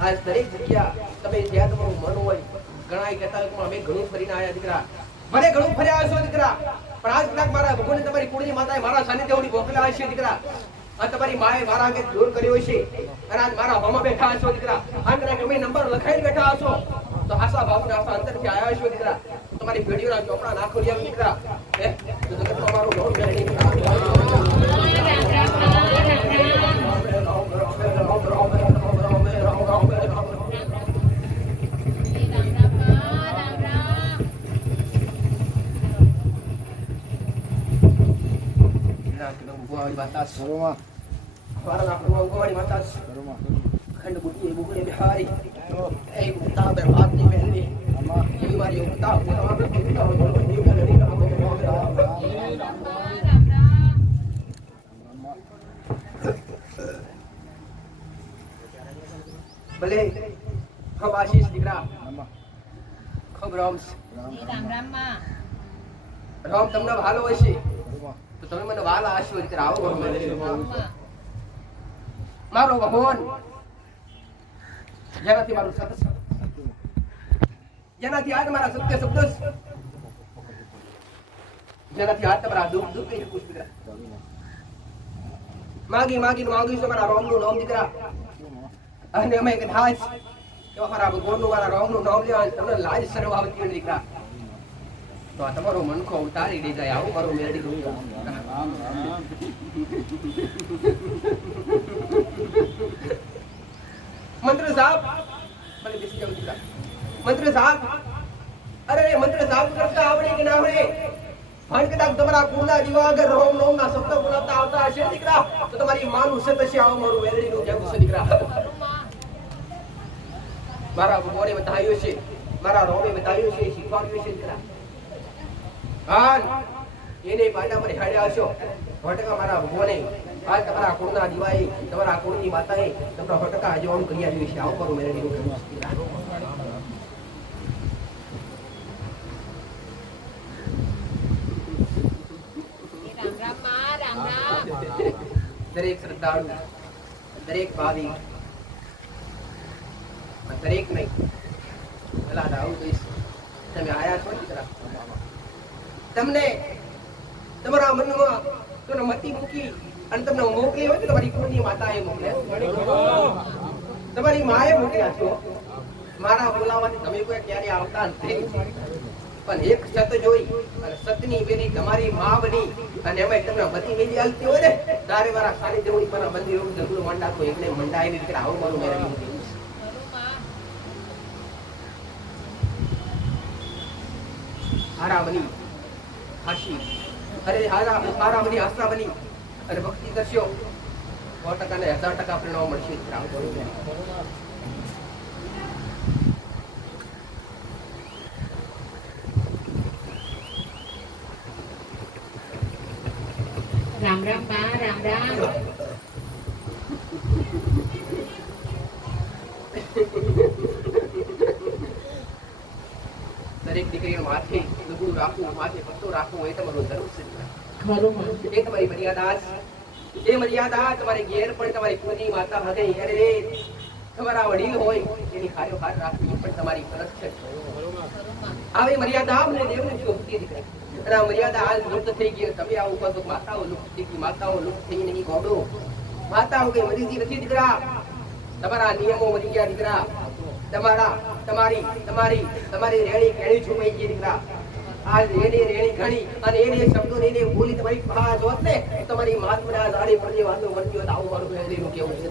આ દરેક જગ્યા તમે જ્યાં તમારું મન હોય ઘણા કહેતા હોય અમે ઘણું ફરીને આવ્યા દીકરા, મને ઘણું ફર્યા છો દીકરા, પણ આજ કદાચ મારા ભગવાને તમારી કુળની માતાએ મારા સાનિધ્ય ઓડી મોકલ્યા હશે દીકરા, આ તમારી માએ મારા આગળ દૂર કર્યો છે અને આજ મારા હોમાં બેઠા છો દીકરા, આંગણે તમે નંબર લખાઈને બેઠા છો તો આશા ભાવના આશા અંતરથી આવ્યા છો દીકરા, તમારી પેઢીઓના ચોપડા નાખો લ્યા દીકરા, હે તો જગતનો અમારો લોટ મેળવી દીકરા. खंड बुटी बुगड़े बिहारी एक उता बर्बाद नहीं पहननी ये हमारी उता भले हम आशीष દીકરા ખૂબ રામ રામ માં રામ તમને ભાલો હશે તો તમે મને વાલા આશો દીકરા આવો મારો ભગવાન જેનાથી મારું સત્ય જેનાથી આજ મારા સત્ય શબ્દ જેનાથી આજ તમારા દુઃખ દુઃખ ની ખુશ દીકરા માગી માગી મારા રામ નું નામ દીકરા અને અમે કદાચ એવા મારા ભગવાન નું મારા રામ નું નામ લેવા તમને લાજ શરમ આવતી હોય દીકરા તો આ તમારો મનખો ઉતારી દે જાય આવું મારું મેળડી દઉં मंत्री साहब भले बेसी जाओ दिखा मंत्री साहब अरे मंत्री साहब करता आवड़े कि ना आवड़े भान के तक तुम्हारा कूला जीवा अगर रोम नोम ना शब्द बोलता आवता हशे दिखरा तो तुम्हारी मानु से तसे आओ मारू वेलड़ी नु जग से दिखरा मारा भगवाने बतायो छे मारा रोमे बतायो छे शिकवाड्यो छे दिखरा हान एने पाटा पर हाड्या हशो भटका मारा भगवाने आज તમારા કુળના દીવાએ તમારા કુળની માતાએ તમારા ભટકા જોમ કર્યા છે આવો કરો મેરે રામ રામ દરેક શ્રદ્ધાળુ દરેક ભાવી દરેક નહીં ભલા આવું કહીશ તમે આયા છો દીકરા તમને તમારા મનમાં તો મતી મૂકી અને તમને મોકલી હોય તો તમારી કુળની માતાએ મોકલ્યા તમારી માએ મોકલ્યા છો મારા બોલાવાથી તમે કોઈ ક્યારે આવતા નથી પણ એક સત જોઈ અને સતની બેની તમારી માં બની અને એમાં તમને બધી વેલી હાલતી હોય ને તારે મારા સારી દેવડી પર બંધી રોગ જગુલો મંડા તો એકને મંડાઈ ની દીકરા આવું મારું મેળવી હારા બની હાશી અરે હારા બની આશા બની અને ભક્તિ કરશો 100% ને 1000% પરિણામ મળશે રામ રામ બા રામ રામ દરેક દીકરીઓ માથે લુગડું રાખવું માથે પટ્ટો રાખવું એ તમારો ધર્મ છે એ તમારી મર્યાદા એ મર્યાદા તમારી ઘેર પણ તમારી કુળની માતા હગે અરે તમારા વડીલ હોય એની હારો હાર રાખવી પણ તમારી ફરજ છે આવી મર્યાદા અમને દેવને શોભતી દીકરા અને આ મર્યાદા હાલ લુપ્ત થઈ ગઈ તમે આવું કહો તો માતાઓ લુપ્ત થઈ ગઈ માતાઓ લુપ્ત થઈ નહીં ગોડો માતાઓ કઈ મરી ગઈ નથી દીકરા તમારા નિયમો મરી ગયા દીકરા તમારી રેણી કેણી છુપાઈ ગઈ દીકરા આ રેણી ઘણી અને એને શબ્દો ને બોલી તમારી ભાષ હોત ને તમારી માતના દાડી પડે વાતો વર્ત્યો આવું મારું વેલીનું કેવું છે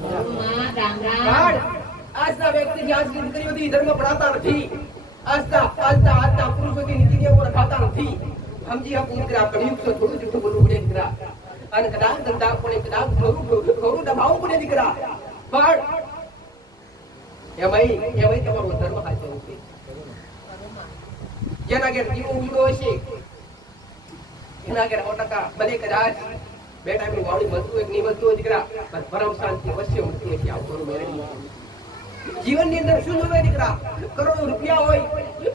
રામ રામ આજના વ્યક્તિ જે આજની દીકરીઓથી ધર્મ પડાતા નથી આજના પુરુષોથી નીતિ નિયમો રખાતા નથી સમજી આપું દીકરા કળિયુગ તો થોડું જૂઠું બોલવું પડે દીકરા અને કદાચ ધંધા પણ કદાચ થોડું દબાવવું પડે દીકરા પણ એમાં તમારો ધર્મ સાચવવું છે જેના ઘેર દીવો ઉજળો હશે એના ઘેર 100% ભલે કદાચ બે ટાઈમની વાવડી મળતું હોય કે નહીં મળતું હોય દીકરા પણ પરમ શાંતિ અવશ્ય મળતી હશે આવું મેળવી જીવનની અંદર શું જોવે દીકરા કરોડો રૂપિયા હોય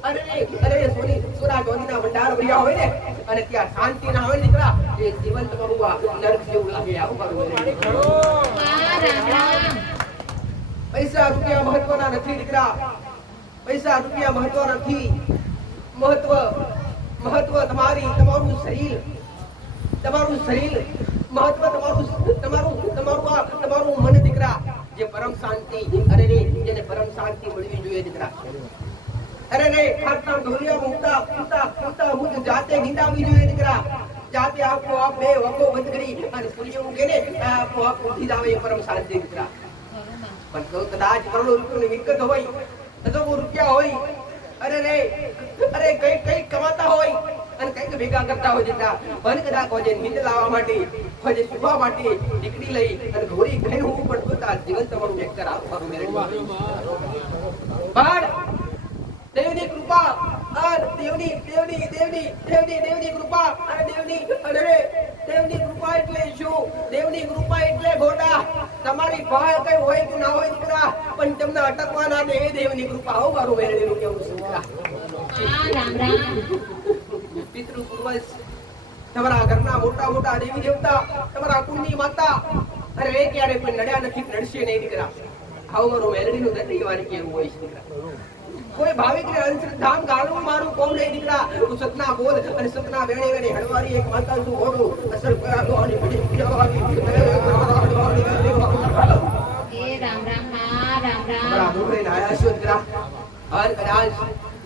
અરે સોના ચાંદીના ભંડાર ભર્યા હોય ને અને ત્યાં શાંતિ ના હોય દીકરા એ જીવન તમારું નરક જેવું લાગે આવું કરવું પૈસા રૂપિયા મહત્વના નથી દીકરા, પૈસા રૂપિયા મહત્વ નથી. મહત્વ તમારું શરીર, મહત્વ તમારું મન દીકરા. જે પરમ શાંતિ, અરે રે જેને પરમ શાંતિ મળવી જોઈએ દીકરા. અરે રે ખાટલા ઢોલિયા મુક્ત જાતે નીંદાવી જોઈએ દીકરા. જાતે આપો આપ બે વગો બંધ કરી અને સૂર્ય ઉગે ને આપો આપ ઉઠી જાવે એ પરમ શાંતિ દીકરા. પણ તો કદાચ કરોડો રૂપિયાની મિલકત હોય, હજારો રૂપિયા હોય, અરે કઈ કમાતા હોય અને કઈક ભેગા કરતા હોય દીકરા. પણ કદાચ કોઈ નીંદ લાવવા માટે, કોઈ સુવા માટે દીકરી લઈ અને ઘોડી ઘરે હું પણ પોતા જીવન તમારું વેક્ટર આપવાનું મેળવ્યું. પણ દેવની કૃપા અને દેવની કૃપા અને દેવની કૃપા એટલે શું? દેવની કૃપા એટલે ગોડા તમારી ભાઈ કઈ હોય કે ના હોય દીકરા, પણ તમને અટકવા ના દે એ દેવની કૃપા. હો મારું મેળવેલું કેવું છે દીકરા. પિતૃ પૂર્વજ, તમારા ઘરના મોટા દેવી દેવતા, તમારા કુળની માતા, અરે એ ક્યારે પણ નડ્યા નથી, નડશે નહીં દીકરા. આવું મારું મેલડીનું દરેક વાર કેવું હોય છે દીકરા. કોઈ ભાવિક ને અંશધામ ગાળું મારું કોમ નહીં દીકરા. તું સતના બોલ અને સતના વેણે વેણે હળવારી એક માતા તું ઓઢું અસર કરાવો અને બધી પૂજાવાળી એ રામ દુખરે આયા છો દીકરા. હર કદાચ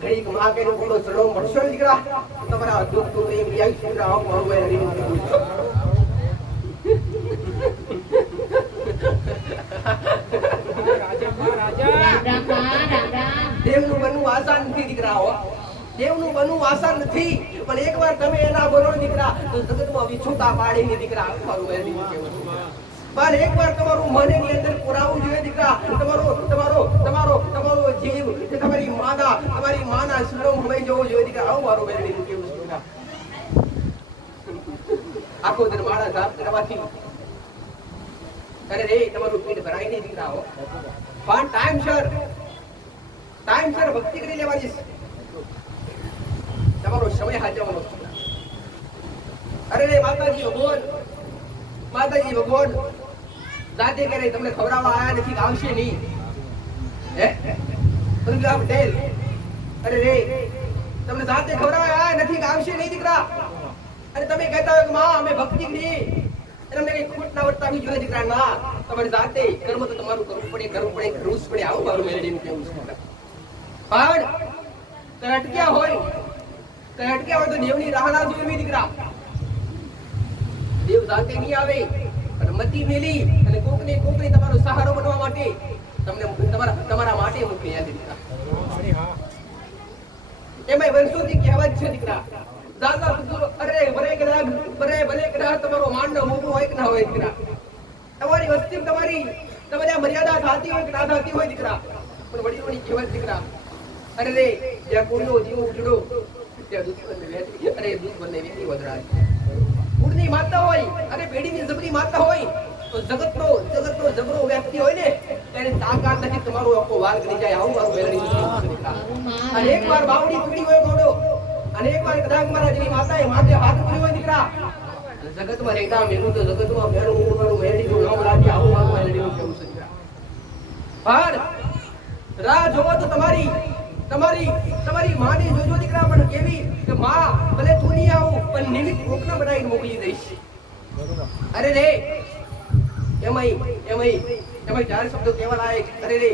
ઘડીક માં કે કોનો સડો મળશો દીકરા, તમારા દુઃખ તો એ વ્યાય દીકરા. આવ મારું મેલડીનું દેવનું બનવું આસાન નથી દીકરા. દેવનું બનવું આસાન નથી, પણ એકવાર તમે એના બનો દીકરા તો જગતમાં વિછોતા પાડે ની દીકરા. પણ એકવાર તમારું મન ની અંદર પુરાવું જોઈએ દીકરા. તમારો જીવ તમારી માના શરણો હોઈ જવો જોઈએ દીકરા. આવું મારું મેળવી કેવું છે દીકરા. આખો દિન માળા જાપ કરવાથી અરે રે તમારું પેટ ભરાય નહીં દીકરા. પણ ટાઈમસર ભક્તિ કરી લેવાની છે. તમારો સમય હાચવવાનો છે. અરે રે માતાજી ભગવાન જાતે કરે તમને ખવડાવવા આયા નથી, આવશે નહીં. અરે રે તમને જાતે ખવડાવવા આયા નથી, આવશે નહીં દીકરા. અને તમે કહેતા હોય કે માં અમે ભક્તિ કરી, તમને કઈ ખોટ ના વર્તાવી જોઈએ દીકરા. ના, તમારે જાતે કર્મ તો તમારું કરવું પડે, કરવું પડે. આવું મારું મેળવીને કેવું છે. પણ કઈ અટક્યા હોય તો દેવની રાહ ના જોવી દીકરા. દેવ જાતે નહીં આવે, પણ મતી મેલી અને કોકને તમારો સહારો બનવા માટે તમને તમારા માટે મૂકી યાદ દીકરા. એમાં વર્ષોથી કહેવત છે દીકરા. દાદા અરે ભલે કદાચ તમારો માંડ મોટું હોય કે ના હોય દીકરા, તમારી વસ્તી તમારી મર્યાદા થતી હોય કે ના થતી હોય દીકરા, પણ વડીલોની કહેવત દીકરા. અરે રે જ્યાં કુળનો જીવ ઉજડો ત્યાં દૂધ બંને વેચી વધરાય. કુળની માતા હોય અને પેઢીની જબરી માતા હોય તો જગતનો જબરો વ્યક્તિ હોય ને ત્યારે તાકાત નથી તમારો આખો વાલ કરી જાય. આવું મારું મેળવી દીકરા. અને એકવાર બાવડી તૂટી હોય ગોડો, અને એકવાર કદાચ મારા જેવી માતાએ માથે હાથ કર્યો હોય દીકરા, જગતમાં રહેતા મેલું તો જગતમાં મેળવું મેળડીનું નામ લાગે. આવું મારું મેળડીનું કેવું છે દીકરા. પણ રાહ જોવો તો તમારી માની જોજો દીકરા. પણ કેવી કે માં ભલે તું નહીં આવું પણ નિમિત્ત કોકને બનાવીને મોકલી દઈશ. અરે રે એમાં ચાર શબ્દો કેવા લાયક. અરે રે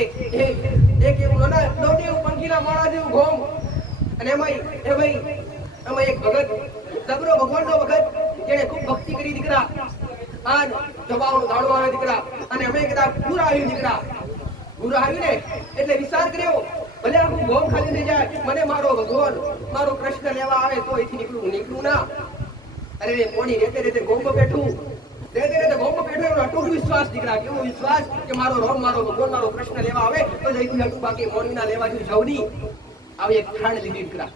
એક એવું લોટી પંખીના માળા જેવું ઘોમ. અને એમાં એક ભગત જબરો ભગવાનનો ભગત જેને ખૂબ ભક્તિ કરી દીકરા. આ જવાઓનો દાડો આવે દીકરા. અને અમે કદાચ પૂરા આવ્યું દીકરા. પૂરા આવ્યું ને એટલે વિચાર કર્યો ભલે આખું ગોમ ખાલી થઈ જાય, મને મારો ભગવાન મારો કૃષ્ણ લેવા આવે તો અહીંથી નીકળું ના. અરે કોની રેતે ગોમ બેઠું એનો અટૂટ વિશ્વાસ દીકરા. કેવો વિશ્વાસ કે મારો રોમ મારો ભગવાન મારો કૃષ્ણ લેવા આવે તો જઈથી હટું, બાકી મોરવીના લેવા જવું નહીં. આવી એક ઠાણ લીધી દીકરા.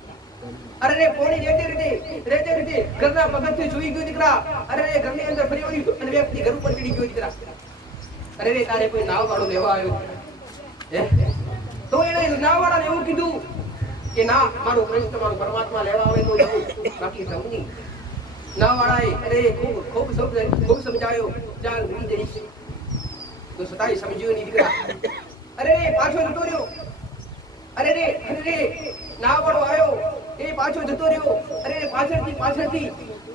અરે રે પોણી રેતે ઘરના પગથિયે જોઈ ગયો દીકરા. અરે રે ઘરની અંદર ફરી વળ્યું અને વ્યક્તિ ઘર ઉપર ચડી ગયો દીકરા. અરે રે તારે કોઈ નાવ વાળો લેવા આવ્યો તો એને નાવ વાળાને એવું કીધું કે ના, મારો કૃષ્ણ તમારો પરમાત્મા લેવા આવે તો જવું, બાકી જવું નહીં. નાવ વાળાએ અરે ખૂબ સમજાયો, ચાલ ઉડી જઈશ. તો સતાય સમજ્યો નહીં દીકરા. અરે રે પાછો જતો રહ્યો. અરે રે ના વાળો આવ્યો એ પાછો જતો રહ્યો. અરે રે પાછળથી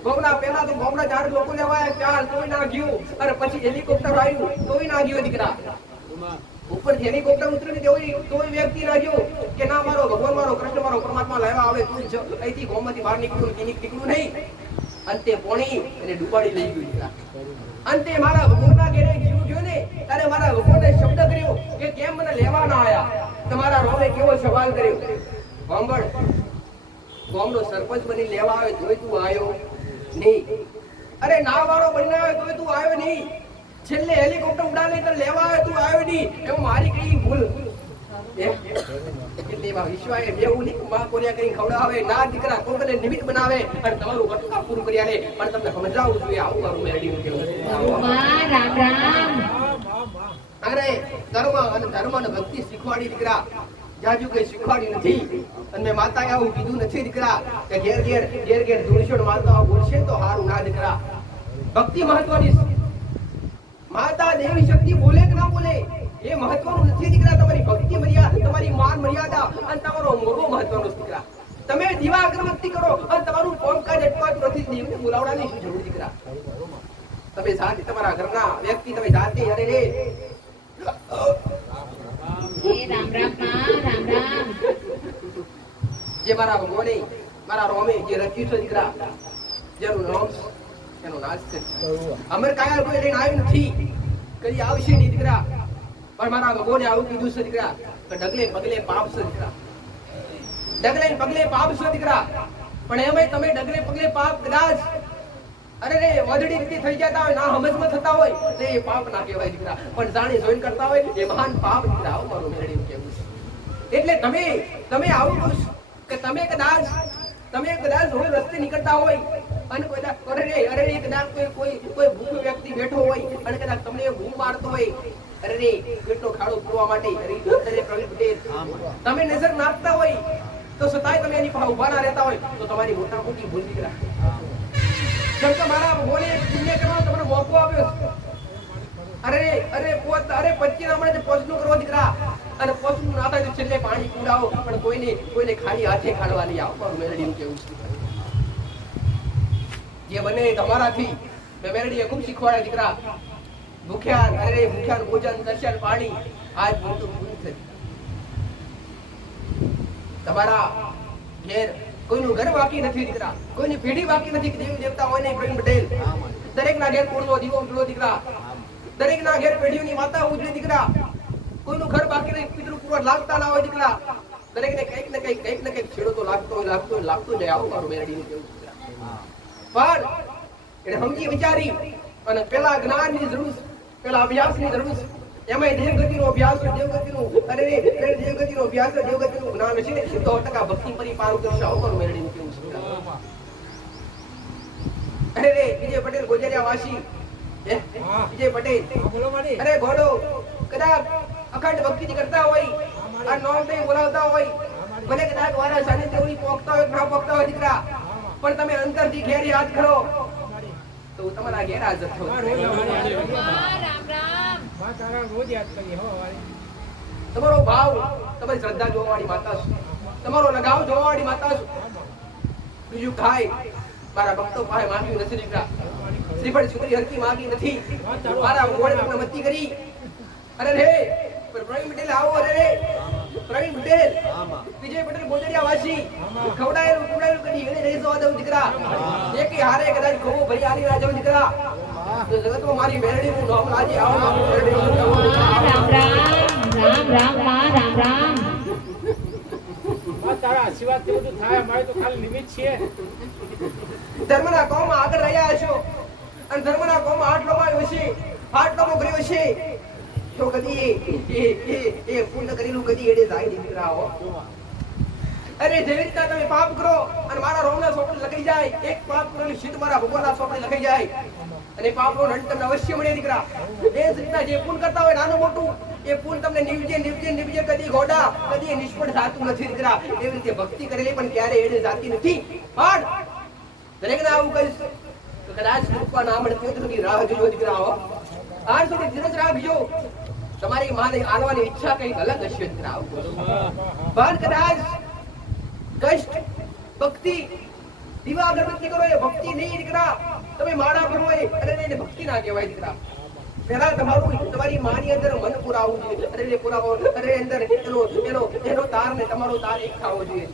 ગોમડા પેલા તો ગોમડા 4 લોકો લેવાયા, 4 તોય ના ગયો. અરે પછી હેલિકોપ્ટર આવ્યું તોય ના ગયો દીકરા. ઉપરથી હેલિકોપ્ટર ઉતરીને તોય વ્યક્તિ ના ગયો કે ના મારો ભગવાન મારો કૃષ્ણ મારો પરમાત્મા લાવ્યા આવે તું અહીંથી ગોમમાંથી બહાર નીકળ્યું નહીં. અંતે પોણી અને ડૂબાડી લઈ ગયું દીકરા. અંતે મારા ભગવાનના ઘેરે જીવ ગયો ને ત્યારે મારા ભગવાને શબ્દ કર્યો કે કેમ મને લેવા ના આયા. તમારા રોમે કેવો સવાલ કર્યો. સાંભળ, ગામનો સરપંચ બની લેવા આવે તોય તું આવ્યો નહીં. અરે ના વાળો બનીને આવે તોય તું આવ્યો નહીં. છેલ્લે હેલિકોપ્ટર ઉડાડે તો લેવા આવે તું આવ્યો નહીં. એમાં મારી કઈ ભૂલ? એટલે એમાં વિશ્વાએ બેવું નહીં માં કોરિયા કઈ ખવડાવે ના દીકરા કોકને નિમિત્ત બનાવે અને તમારું વટકા પૂરું કરી આલે. પણ તમને સમજાવવું જોઈએ આવું મારું મેરડીનું કેવું. રામ રામ. અરે ધર્મ અને ધર્મ અને ભક્તિ શીખવાડી દીકરા. જાજુ કઈ શીખવાડી નથી. અને મેં માતાએ આવું કીધું નથી દીકરા કે ઘેર ધૂળશો માતા બોલશે તો હારું ના દીકરા. ભક્તિ મહત્વની છે. માતા દેવી શક્તિ બોલે કે ના બોલે એ મહત્વનું નથી દીકરા. તમારી ભક્તિ મર્યાદા, તમારી માન મર્યાદા અને તમારો મોભો મહત્વનો છે દીકરા. તમે દીવા અગરબત્તી કરો અને તમારું કામકાજ અટવાતું નથી. દેવને બોલાવવાની શું જરૂર દીકરા? તમે જાતે તમારા ઘરના વ્યક્તિ તમે જાતે અરે રે રામ રામ રામ રામ. જે મારા ભગવાને મારા રોમે જે રચ્યું છે દીકરા, જેનું નામ એનો નાશ છે. અમર કાયા કોઈ લઈને આવ્યું નથી, કદી આવશે નહીં દીકરા. પણ મારા ભગવાને આવું કીધું છે દીકરા કે ડગલે પગલે પાપ છે દીકરા. ડગલે પગલે પાપ છે દીકરા. પણ એમાંય તમે ડગલે પગલે પાપ કદાચ અરે રે વજડી રીતે થઈ જતા હોય, ના સમજમાં થતા હોય તો એ પાપ ના કહેવાય દીકરા. પણ જાણી જોઈને કરતા હોય એ મહાન પાપ દીકરા. આવું મારું મેળવીને કહેવું છે. એટલે તમે આવું કહો કે તમે કદાચ રોડ રસ્તે નીકળતા હોય અને અરે રે કદાચ કોઈ ભૂખ્યો વ્યક્તિ બેઠો હોય અને કદાચ તમને ભૂખ મારતો હોય, અરે રે પેટનો ખાડો પૂરવા માટે તમે નજર નાખતા હોય તો છતાંય તમે એની પાસે ઉભા ના રહેતા હોય તો તમારી મોટા મોટી ભૂલ દીકરા. જેમ કે મારા ભગવાને પુણ્ય કરવાનો તમને મોકો આપ્યો. અરે પચી ના મળે પોચનું કરો દીકરા. અને પોચનું ના થાય તો છેલ્લે પાણી પીવડાવો. પણ કોઈને ખાલી હાથે ખાડવા નહીં આવો. મેરડીનું કેવું છે જે બને તમારાથી મેરડીએ ખૂબ શીખવાડે દીકરા. ભૂખ્યા ભોજન દર્શન પાણી આજ મોટું પૂરું છે. તમારા ઘેર કોઈનું ઘર બાકી નથી દીકરા. કોઈની પેઢી બાકી નથી. દેવી દેવતા હોય ને પ્રવીણ પટેલ દરેક ના ઘેર કોળનો દીવો ઉજળો દીકરા. દરેક ના ઘેર પેઢીઓની માતા ઉજળી દીકરા. કોઈનું ઘર બાકી નહીં. પિતૃ પૂર્વ લાગતા ના હોય દીકરા. દરેક ને કંઈક ને કંઈક છેડો તો લાગતો જાય. આવું મારું મેરડીનું કેવું દીકરા. પણ એને સમજી વિચારી અને પેલા જ્ઞાનની જરૂર, પેલા અભ્યાસની જરૂર. એમાં દેવગતિનો અભ્યાસ, દેવગતિનું અભ્યાસ, દેવગતિનું જ્ઞાન છે 100% ભક્તિ પરિપાર કરશે. આવું મારું મેરડીનું કેવું છે. અરે રે વિજય પટેલ ગોજરિયા વાસી વિજય પટેલ અરે ઘોડો કદાચ અખંડ ભક્તિ કરતા હોય આ નોમ થી બોલાવતા હોય, ભલે કદાચ વારા સાનિધ્ય ઉની પોખતા હોય ના પોખતા હોય દીકરા, પણ તમે અંતરથી ઘેર યાદ કરો તો તમારા ઘેર હાજર થો. તમારો ભાવ, તમારી શ્રદ્ધા જોવાવાળી માતા છે. તમારો લગાવ જોવાવાળી માતા છે. બીજું ખાય મારા ભક્તો પાસે માંગ્યું નથી દીકરા. શ્રીફળ સુંદરી હરકી માંગી નથી. મારા ભગવાને તમને મતી કરી. અરે રે પ્રવીણ પટેલ આવો. અરે રે પ્રવીણ પટેલ વિજય પટેલ ગોજરિયા વાસી ખવડાયેલું કુડાયેલું કરી એને નહીં જવા દઉં દીકરા. એકી હારે કદાચ ખોવો ભરી આલી ના જાવ દીકરા. તો જગતમાં મારી મેરડીનું નામ લાજી. આવો મારું મેરડીનું નામ. રામ રામ રામ રામ. તારા આશીર્વાદ થી બધું થાય. અમારે તો ખાલી નિમિત્ત છે. ધર્મના કામમાં આગળ રહ્યા છો અને ધર્મના કામમાં આટલોમાં આવ્યો છે, આટલોમાં કર્યો છે તો કદી એ પૂર્ણ કરેલું કદી એડે જાય દીકરાઓ. અરે જેવી રીતના તમે પાપ કરો અને મારા રોમના સોપડે લખાઈ જાય, એક પાપ કરેલું સીધ મારા ભગવાનના સોપડે લખાઈ જાય અને પાપનો દંડ તમને અવશ્ય મળે દીકરા. એ જ રીતના જે પુણ્ય કરતા હોય નાનું મોટું એ પુણ્ય તમને નિવજે કદી ગોડા કદી નિષ્ફળ થતું નથી દીકરા. એવી રીતે ભક્તિ કરેલી પણ ક્યારે એડે જાતી નથી. પણ દરેકને આવું કહીશ તો કદાચ કૃપા ના મળતી હોય તો રાહ જોજો દીકરા. આવો આજ સુધી ધીરજ રાખજો. તમારી માને આલવાની ઈચ્છા કંઈક અલગ હશે દીકરા. પણ કદાચ કષ્ટ ભક્તિ દીવા અગરબત્તી કરો એ ભક્તિ નહીં દીકરા. તમે માળા ભરો અરે એને ભક્તિ ના કહેવાય દીકરા. પહેલા તમારી માની અંદર મન પુરાવવું જોઈએ. અરે પુરાવો અરે અંદર એનો તાર ને તમારો તાર એક ખાવો જોઈએ.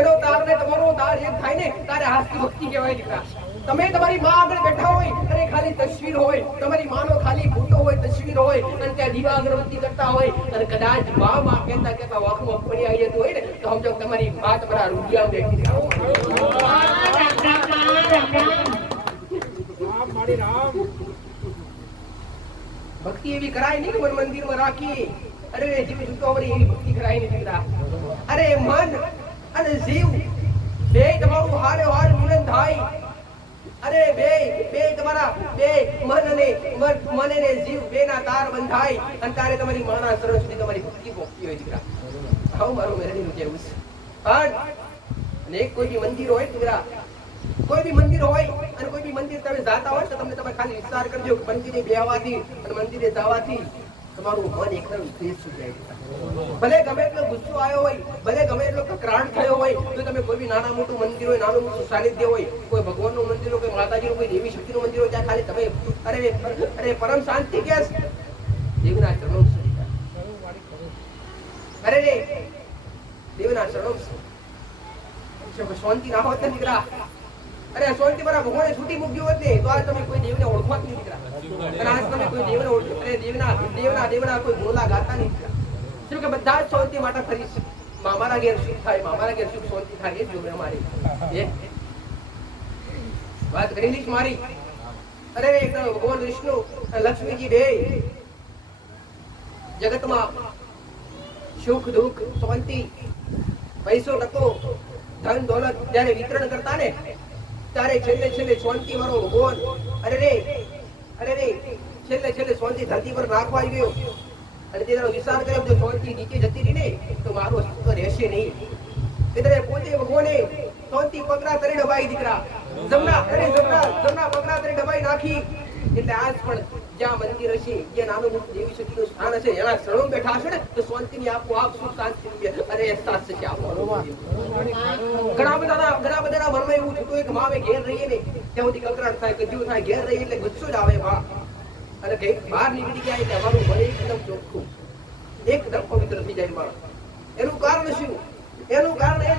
એનો તાર ને તમારો તાર એક થાય ને તારે હાથની ભક્તિ કહેવાય દીકરા. તમે તમારી માં આગળ બેઠા હોય અને ખાલી તસવીર હોય, તમારી માનો ખાલી ફોટો હોય, તસવીર હોય અને ત્યાં દીવા અગરબત્તી કરતા હોય અને કદાચ માં કહેતા કહેતા વાંખમાં પડી આવી જતું હોય ને તો સમજો તમારી માં તમારા રૂપિયા બેઠી રામ રામ માં રામ રામ. રામ મારી રામ. ભક્તિ એવી કરાય નહીં કે મંદિરમાં રાખી અરે જીવ જુતો એવી ભક્તિ કરાય નહીં દીકરા. અરે મન અને જીવ બે તમારું હારે હાર મિલન થાય. અરે બે તમારા બે મન અને જીવ બે ના તાર બંધાય અને તારે તમારી માના શરણ સુધી તમારી ભક્તિ પહોંચતી હોય દીકરા. આવું મારું મેરડીનું કહેવું છે. અને કોઈ બી મંદિર હોય દીકરા, કોઈ બી મંદિર હોય અને કોઈ બી મંદિર તમે જાતા હોય તો તમે ખાલી વિચાર કરજો કે મંદિરે બેહવાથી અને મંદિરે જવાથી તમારું મન એકદમ ફ્રેશ થઈ જાય. ભલે ગમે એટલો ગુસ્સો આવ્યો હોય, ભલે ગમે એટલો કકરાટ થયો હોય તો તમે કોઈ બી નાના મોટું મંદિર હોય, નાનું મોટું સાનિધ્ય હોય, કોઈ ભગવાનનું મંદિર હોય, કોઈ માતાજીનું, કોઈ દેવી શક્તિનું મંદિર હોય, ત્યાં ખાલી તમે અરે પરમ શાંતિ કે દેવના ચરણો અરે દેવના ચરણો શાંતિ ના હોત ને દીકરા. અરે શાંતિ મારા ભગવાને છૂટી મૂક્યું હોત ને તો આજ તમે કોઈ દેવને ઓળખવા જ નહીં દીકરા. અને આજ તમે કોઈ દેવને ઓળખો અરે દેવના કોઈ બોલા ગાતા નહીં દીકરા. શું કે બધા જ શાંતિ માટે ફરી મામાના ઘેર સુખ થાય, મામાના ઘેર સુખ શાંતિ થાય એ જ જોવે અમારી વાત કરેલી મારી. અરે ભગવાન વિષ્ણુ લક્ષ્મીજી બે જગતમાં સુખ દુઃખ શાંતિ પૈસો ટકો ધન દોલત જયારે વિતરણ કરતા ને ત્યારે છેલ્લે શાંતિ વાળો ભગવાન અરે રે છેલ્લે શાંતિ ધરતી પર નાખવા આવી ગયો અને તેનો વિચાર કર્યો જો શાંતિ નીચે જતી રહી ને તો મારું અસ્તિત્વ રહેશે નહીં. એટલે પોતે ભગવાને શાંતિ પગલા તરી ડબાઈ દીકરા. જમના પગલા તરી ડબાઈ નાખી. એટલે આજ પણ જ્યાં મંદિર હશે, જ્યાં નાનું મોટું દેવી શક્તિનું સ્થાન હશે, એના શરણો બેઠા હશે ને તો શાંતિની આપોઆપ સુખ શાંતિ અરે અહેસાસ થશે. ઘણા બધાના મનમાં એવું થતું હોય કે માવે ઘેર રહીએ ને ત્યાં સુધી કકરાટ થાય, કજ્યું થાય, ઘેર રહીએ એટલે ગુસ્સો જ આવે માં. અને કઈક બહાર નીકળી જાય એટલે અમારું મન એકદમ ચોખ્ખું, એકદમ પવિત્ર થઈ જાય માં. એનું કારણ શું? એનું કારણ એ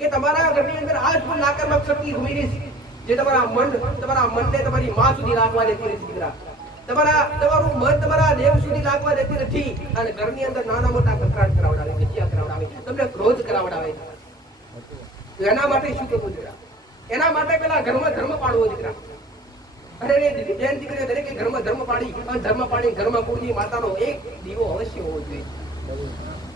કે તમારા ઘરની અંદર આજ પણ નાકારમક શક્તિ ઘૂમી છે જે તમારા મનને તમારી માં સુધી લાગવા દેતી નથી દીકરા. તમારું મન તમારા દેવ સુધી લાગવા દેતી નથી અને ઘરની અંદર નાના મોટા કકરાટ કરાવડાવે, વિદ્યા કરાવડાવે, તમને ક્રોધ કરાવડાવે. એના માટે શું કરવું દીકરા? એના માટે પેલા ઘરમાં ધર્મ પાડવો દીકરા. અરે બેન દીકરીઓ દરેકે ઘરમાં ધર્મ પાડી ઘરમાં કુળની માતાનો એક દીવો અવશ્ય હોવો જોઈએ.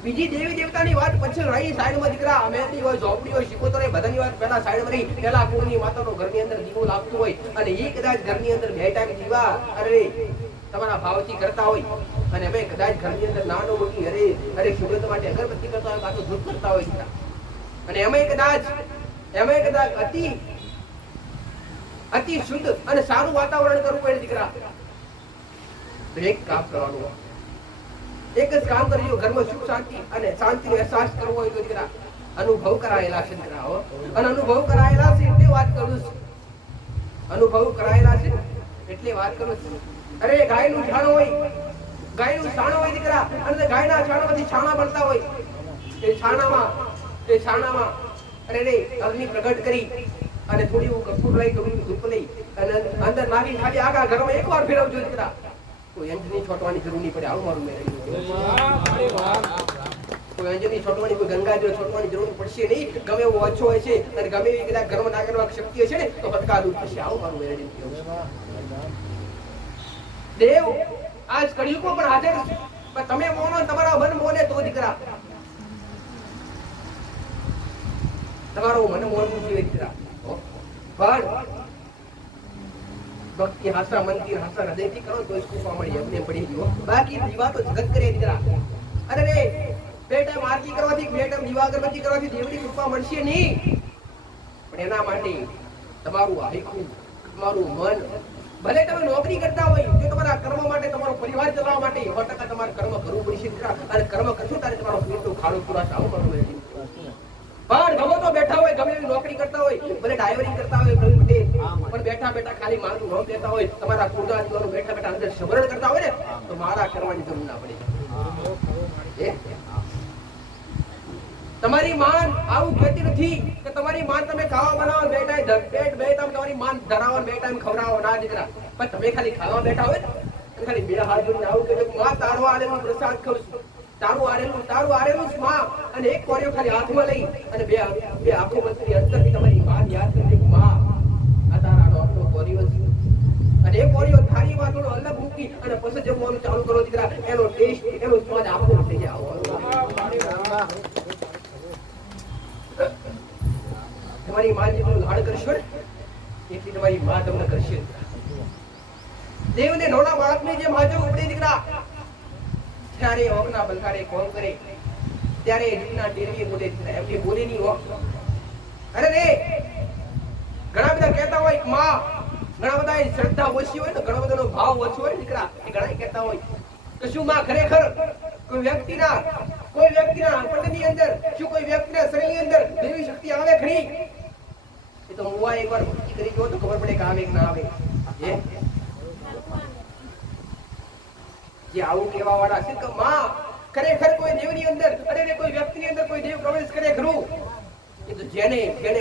બીજી દેવી દેવતાની વાત પછી રહી સાઈડમાં દીકરા. અમેરી હોય, ઝોપડી હોય, શિકોતર હોય, બધાની વાત પહેલા સાઈડમાં રહી. પહેલા કુળની માતાનો ઘરની અંદર દીવો લાગતો હોય અને એ કદાચ ઘરની અંદર બે ટાઈમ દીવા અરે તમારા ભાવથી કરતા હોય અને અમે કદાચ ઘરની અંદર નાનો મોટી અરે શુભ્રતા માટે અગરબત્તી કરતા હોય, કાં તો ધૂપ કરતા હોય દીકરા. અને એમાં કદાચ અતિ શુદ્ધ અને સારું વાતાવરણ કરવું પડે દીકરા. એક કામ કરવાનું, એક જ કામ કરજો. ઘરમાં સુખ શાંતિ અને શાંતિનો અહેસાસ કરવો હોય તો દીકરા અનુભવ કરાયેલા છે દીકરા. અને અનુભવ કરાયેલા છે એટલે વાત કરું છું. અનુભવ કરાયેલા છે એટલે વાત કરું છું. અરે ગાયનું છાણું હોય દીકરા અને ગાયના છાણામાંથી છાણા બનતા હોય. એ છાણામાં અરે અગ્નિ પ્રગટ કરી અને થોડી કપૂર લઈ, થોડી ધૂપ લઈ અને અંદર નાખી ખાલી આખા ઘરમાં એકવાર ફેરવજો દીકરા. કોઈ અંજની છોટવાની જરૂર નહીં પડે. આવું મારું મેરેજ. કોઈ અંજની છોટવાની, કોઈ ગંગાજળ છોટવાની જરૂર પડશે નહીં. ગમે એવો ઓછો હોય છે અને ગમે એવી કદાચ ઘરમાં નાગરવા શક્તિ હશે ને તો ફટકા દૂર થશે. આવું મારું મેરેજ. દેવ આજ કળિયુગો પણ હાજર છે પણ તમે મોનો, તમારા મન મોને તો દીકરા. તમારો મન મોનવું જોઈએ દીકરા. પણ ભક્તિ હાસા મંદિર હાસા હૃદયથી કરો તો કૃપા મળી એમને પડી ગયો. બાકી દીવા તો જગત કરે દીકરા. અરે બે ટાઈમ આરતી કરવાથી, બે ટાઈમ દીવા અગરબત્તી કરવાથી દેવની કૃપા મળશે નહીં. પણ એના માટે તમારું આખું, તમારું મન ભલે તમે નોકરી કરતા હોય, જો તમારા કર્મ માટે, તમારો પરિવાર ચલાવવા માટે 100% તમારે કર્મ કરવું પડશે દીકરા. અને કર્મ કરશો ત્યારે તમારો પેટનું ખાડું પુરાશે. આવું મારું પણ ગમો તો બેઠા હોય, ગમે એવી નોકરી કરતા હોય, ભલે ડ્રાઈવરિંગ કરતા હોય, પણ બેઠા બેઠા ખાલી મારું નામ દેતા હોય, તમારા કુળના જીવનો બેઠા બેઠા અંદર સમરણ કરતા હોય ને, તો મારા કરવાની જરૂર ના પડે. તમારી માન આવું કહેતી નથી કે તમારી માન તમે ખાવા બનાવો બે ટાઈમ પેટ બે ટાઈમ તમારી માન ધરાવો બે ટાઈમ ખવડાવો ના દીકરા. પણ તમે ખાલી ખાવા બેઠા હોય ને ખાલી બે હાથ જોડીને આવું કહે માં તારો આલેલું પ્રસાદ ખાઉં છું, તારું આરેલું માં. અને એક કોરિયો ખાલી હાથમાં લઈ અને બે આંખો બંધની અંદરથી તમારી માન યાદ કરી માં આ તારાનો આપણો કોરિયો છે. અને એક કોરિયો થાળીમાં થોડો અલગ મૂકી અને પછી જમવાનું ચાલુ કરો દીકરા. એનો ટેસ્ટ એનો સ્વાદ આખો થઈ જાય. તમારી માં જેટલું લાડ કરશો ને એટલી તમારી માં તમને કરશે. દેવને નોના બાળકને જે માજો ઉપડે દીકરા, ત્યારે ઓકના બલકારે કોમ કરે ત્યારે રીતના ટેરવી બોલે દીકરા. એમની બોલીની ઓક અરે રે ઘણા બધા કહેતા હોય માં, ઘણા બધા શ્રદ્ધા ઓછી હોય ને, ઘણા બધાનો ભાવ ઓછો હોય દીકરા. એ ઘણા કહેતા હોય કે શું માં ખરેખર કોઈ વ્યક્તિના પગની અંદર, શું કોઈ વ્યક્તિના શરીરની અંદર દેવી શક્તિ આવે ખરી? એ તો મુવા એકવાર ભક્તિ કરી જો તો ખબર પડે કે આવે કે ના આવે. જે આવું કહેવા વાળા છે કે માં ખરેખર કોઈ દેવની અંદર અને કોઈ વ્યક્તિની અંદર કોઈ દેવ પ્રવેશ કરે ખરું? એ તો જેને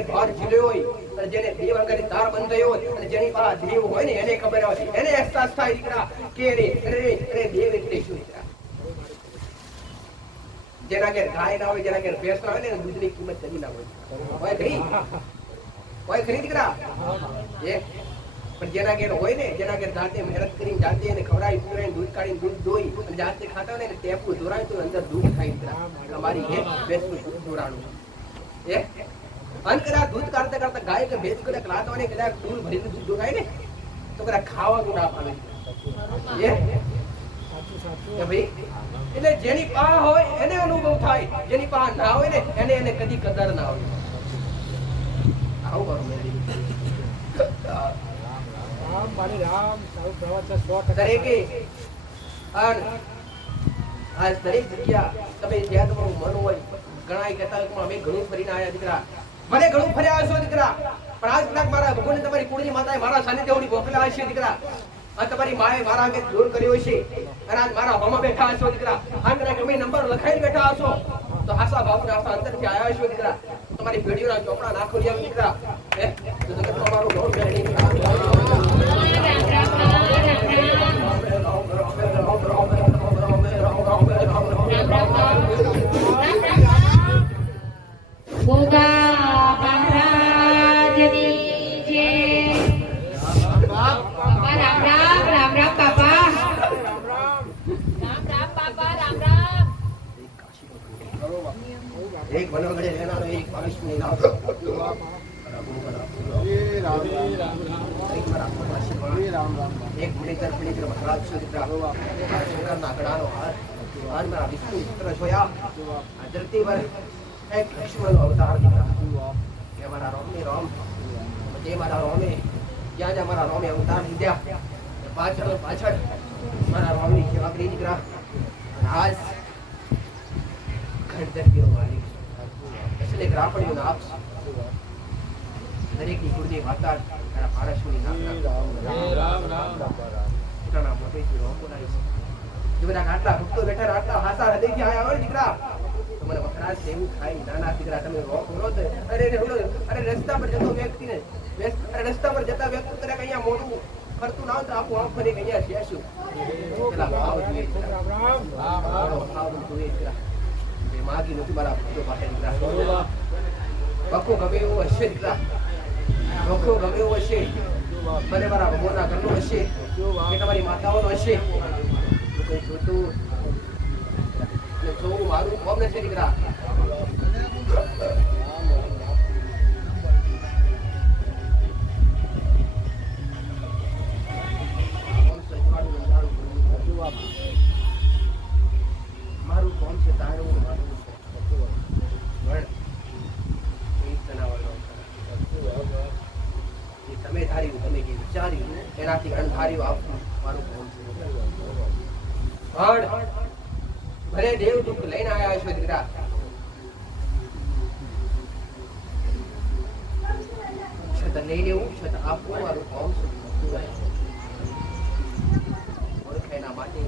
ભાર ઝીલ્યો હોય અને જેને દેવ અંગની તાર બંધાયો હોય અને જેની પાસે દેવ હોય ને એને ખબર હોય, એને અહેસાસ થાય દીકરા કે અરે દેવ એટલે શું દીકરા. જેના ઘેર ગાય ના હોય, જેના ઘેર ભેંસ ના હોય ને દૂધની કિંમત કરી ના હોય ખરી દીકરા. પણ જેના ઘેર હોય ને, જેના ઘેર જાતે મહેનત કરીને જાતે એને ખવડાવી પીવડાવીને દૂધ કાઢીને દૂધ દોઈ અને જાતે ખાતા હોય ને ટેપું દોરાય તો અંદર દૂધ ખાઈ દીકરા. અમારી ઘેર ભેંસનું દૂધ દોરાણું અને કદાચ દૂધ કાઢતા કાઢતા ગાય કે ભેંસ કદાચ લાતા હોય ને કદાચ દૂધ ભરીને દૂધ દોરાય ને તો કદાચ ખાવાનું ના પામે. એટલે જેની પા હોય એને અનુભવ થાય, જેની પા ના હોય ને એને કદી કદર ના હોય. આવું દરેક જગ્યા તમે જ્યાં તમારું મન હોય, ઘણા કહેતા અમે ઘણું ફરીને આવ્યા દીકરા, મને ઘણું ફર્યા હશો દીકરા, પણ આજ કદાચ મારા ભગવાન તમારી કુળની માતાએ મારા સાનિધ્ય મોકલ્યા હશે દીકરા. આ તમારી માએ મારા આગળ દૂર કર્યો છે અને આજ મારા હોમાં બેઠા હશો દીકરા. આ કદાચ તમે નંબર લખાઈને બેઠા હશો તો આશા ભાવના આશા અંદરથી આવ્યા હશો દીકરા. તમારી પેઢીઓના ચોપડા નાખો દીકરા. તો તમારું ગૌરવ એક વનગડે રહેનારો એક ભવિષ્યની નામ એક મણિતર પીડિત મહારાજ સુદીકરા શંકરના ગળાનો હાર મારા વિષ્ણુ પુત્ર જોયા. આ ધરતી પર એક લક્ષ્મણનો અવતાર દીકરા કે મારા રોમની રોમ જે મારા રોમે જ્યાં મારા રોમે અવતાર લીધા પાછળ મારા રોમની સેવા કરી દીકરા. આજ ધરતીઓ માલિક એટલે ગ્રાપણીઓ નાપ દરેકની કુળની માતા તારા પારસની નામ પોતાના મોટેથી રોમ બોલાય છે. જે બધા આટલા ભક્તો બેઠા આટલા હાસા હૃદયથી આયા હોય દીકરા તો મને વખરાજ એવું થાય નાના દીકરા તમે રોક બોલો તો અરે રસ્તા પર જતો વ્યક્તિને રસ્તા પર જતા વ્યક્તિ કદાચ અહીંયા મોટું ફરતું ના હોય તો આપું આમ ફરી અહીંયા શેશું પેલા ભાવ જોઈએ ભાવ જોઈએ દીકરા. માગી નથી મારા ભક્તો પાસે દીકરા. વખો ગમે એવું હશે દીકરા, વખો ગમે એવું હશે, મને મારા ભગવાનના ઘરનું હશે કે તમારી માતાઓનો હશે કઈ જોતું જોવું મારું કોમ નથી દીકરા. મારું કોમ છે તારું મારું તમે ધાર્યું તમે જે વિચાર્યું એનાથી અણધાર્યું આપવું મારું કામ છે. પણ ભલે દેવ દુઃખ લઈને આવ્યા છો દીકરા, છતાં લઈ લેવું છતાં આપવું મારું કામ છે. ઓળખે એના માટે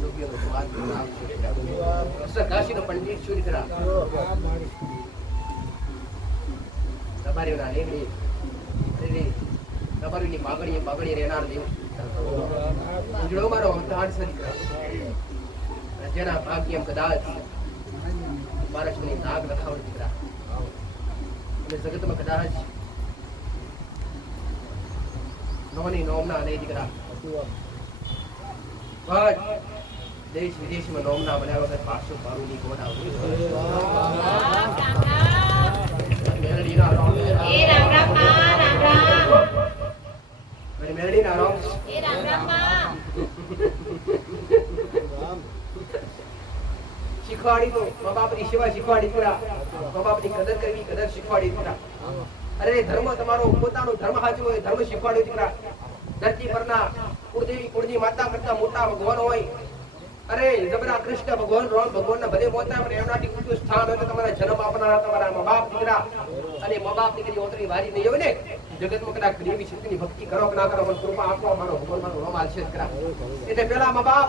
યોગ્યનો માર્ગ આપશો. કાશીનો પંડિત છું દીકરા, તમારી ના લેવડે તમારી પાગડી રહેનાર દેવ ઉજળો મારો અવતાર છે દીકરા. જેના ભાગ્યમ કદાચ માણસની નાગ લખાવ દીકરા, અને જગતમાં કદાચ નોની નોમના નહીં દીકરા, પણ દેશ વિદેશમાં નોમના બન્યા વગર પાછો મારું ની ગોડા મેલડીના રોમ એ રામ રામ માં, રામ રામ મેલડીના રોમ એ રામ રામ માં. શીખવાડી તો મા બાપની સેવા શીખવાડી દીકરા, મા બાપની કદર કરવી કદર શીખવાડી દીકરા. અરે ધર્મ તમારો પોતાનો ધર્મ સાચો હોય, ધર્મ શીખવાડ્યો દીકરા. ધરતી પરના કુળદેવી કુળજી માતા કરતા મોટા ભગવાન હોય, અરે જબરા કૃષ્ણ ભગવાન રામ ભગવાનના ભલે મોટા પણ એમનાથી ઊંચું સ્થાન હોય તો તમારા જન્મ આપનારા તમારા મા બાપ દીકરા. અને મા બાપ દીકરી ઓતરી વારી નહીં હોય ને જગતમાં કદાચ દેવી શક્તિની ભક્તિ કરો કે ના કરો પણ કૃપા આપો મારો ભગવાન મારો રોમ આલશે દીકરા. એટલે પેલા મા બાપ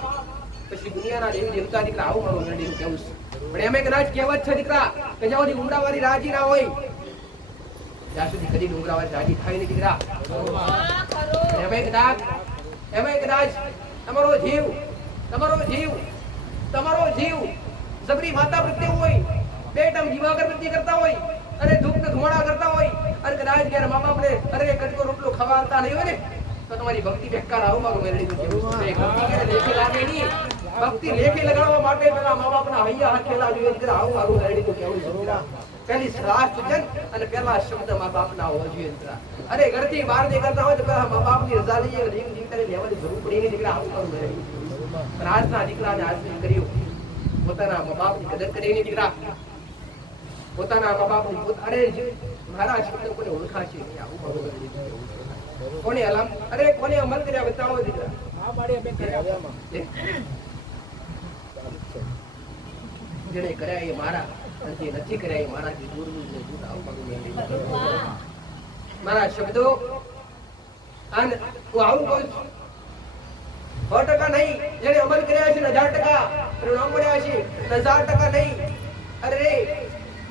પછી દુનિયાના દેવી દેવતા દીકરા, આવું મારું મેળવી કેવું છે. પણ એમે કદાચ કહેવત છે દીકરા કે જ્યાં સુધી ઉમરાવાળી રાજી ના હોય ત્યાં સુધી કદી ડુંગરાવાળી રાજી થાય નહીં દીકરા. એમે કદાચ તમારો જીવ જબરી માતા પ્રત્યે હોય, પેટમ જીવાગર પ્રત્યે કરતા હોય, અને ધૂપ ને ધુમાડા કરતા હોય, અને કદાચ જ્યારે મા બાપ ને અરે કટકો રોટલો ખવાડતા નહીં હોય ને તો તમારી ભક્તિ બેકાર આવું મારું મેળવી કેવું છે. ભક્તિ ક્યારે લેખે લાગે નહીં, ભક્તિ લેખે લગાડવા માટે પેલા મા બાપના હૈયા હાથેલા જોઈએ દીકરા, આવું મારું મેળવી કેવું છે. પહેલી શ્રાસ્ત વચન અને પહેલા શબ્દ મા બાપના હોવા જોઈએ દીકરા. અરે ઘરથી બહાર નીકળતા હોય તો પેલા મા બાપની રજા લઈએ, રીંગ દીકરાને લેવાની જરૂર પડી નહીં દીકરા, આવું મારું મેળવી. પણ આજના દીકરાને આજની કર્યું પોતાના મા બાપની કદર કરી નહીં દીકરા, પોતાના મા બાપની અરે મારા શબ્દ કોને ઓળખાશે આવું મારું મેળવી. કોને અલામ અરે કોને અમલ કર્યા બતાવો દીકરા. જેને કર્યા એ મારા, અને જે નથી કર્યા એ મારાથી દૂરનું છે. મારા શબ્દો અને હું આવું કહું છું 100% નહીં, જેને અમલ કર્યા છે 1000% પરિણામ મળ્યા છે 1000% નહીં. અરે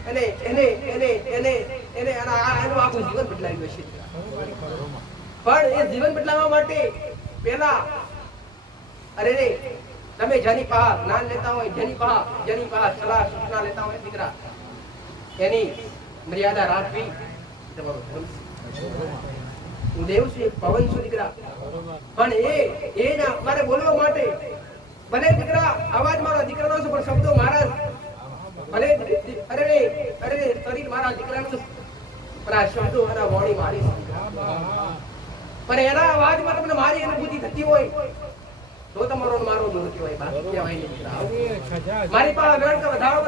એને એને એને એને એને આનું આખું જીવન બદલાવ્યું છે. પણ એ જીવન બદલાવવા માટે પહેલા અરે રે તમે જેની પાસે જ્ઞાન લેતા હોય, જેની પાસે સલાહ સૂચના લેતા હોય દીકરા, એની મર્યાદા રાખવી તમારો ધર્મ છે. હું દેવ છું, પવન છું દીકરા, પણ એના મારે બોલવા માટે ભલે દીકરા અવાજ મારો દીકરાનો છે પણ શબ્દો મારા, ભલે અરે શરીર મારા દીકરાનું છે પણ આ શબ્દો અને વાણી મારી છે. પણ એના અવાજમાં તમને મારી અનુભૂતિ થતી હોય તો તમારો મારો દૂર કહેવાય, બાકી કહેવાય નહીં દીકરા. મારી પાસે વેણ કે વધારો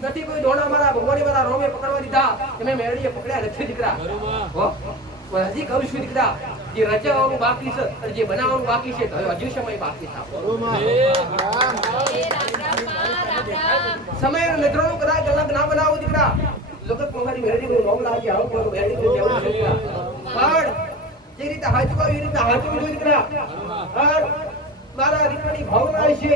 નથી કોઈ દોણા મારા ભગવાને મારા રોમે પકડવા દીધા, તમે મેળવીએ પકડ્યા નથી દીકરા. પણ હજી કહું છું દીકરા, જે રચવાનું બાકી છે અને જે બનાવવાનું બાકી છે તો હજુ સમય બાકી છે. સમય નજરોનું કદાચ અલગ ના બનાવો દીકરા, જગત મારી મેળવીનું નામ લાગે આવું મારું મેળવીનું કેવું છે દીકરા. પણ જે રીતે હાચવા એ રીતે હાચવું જોઈએ દીકરા. મારા દીકરાની ભાવના છે,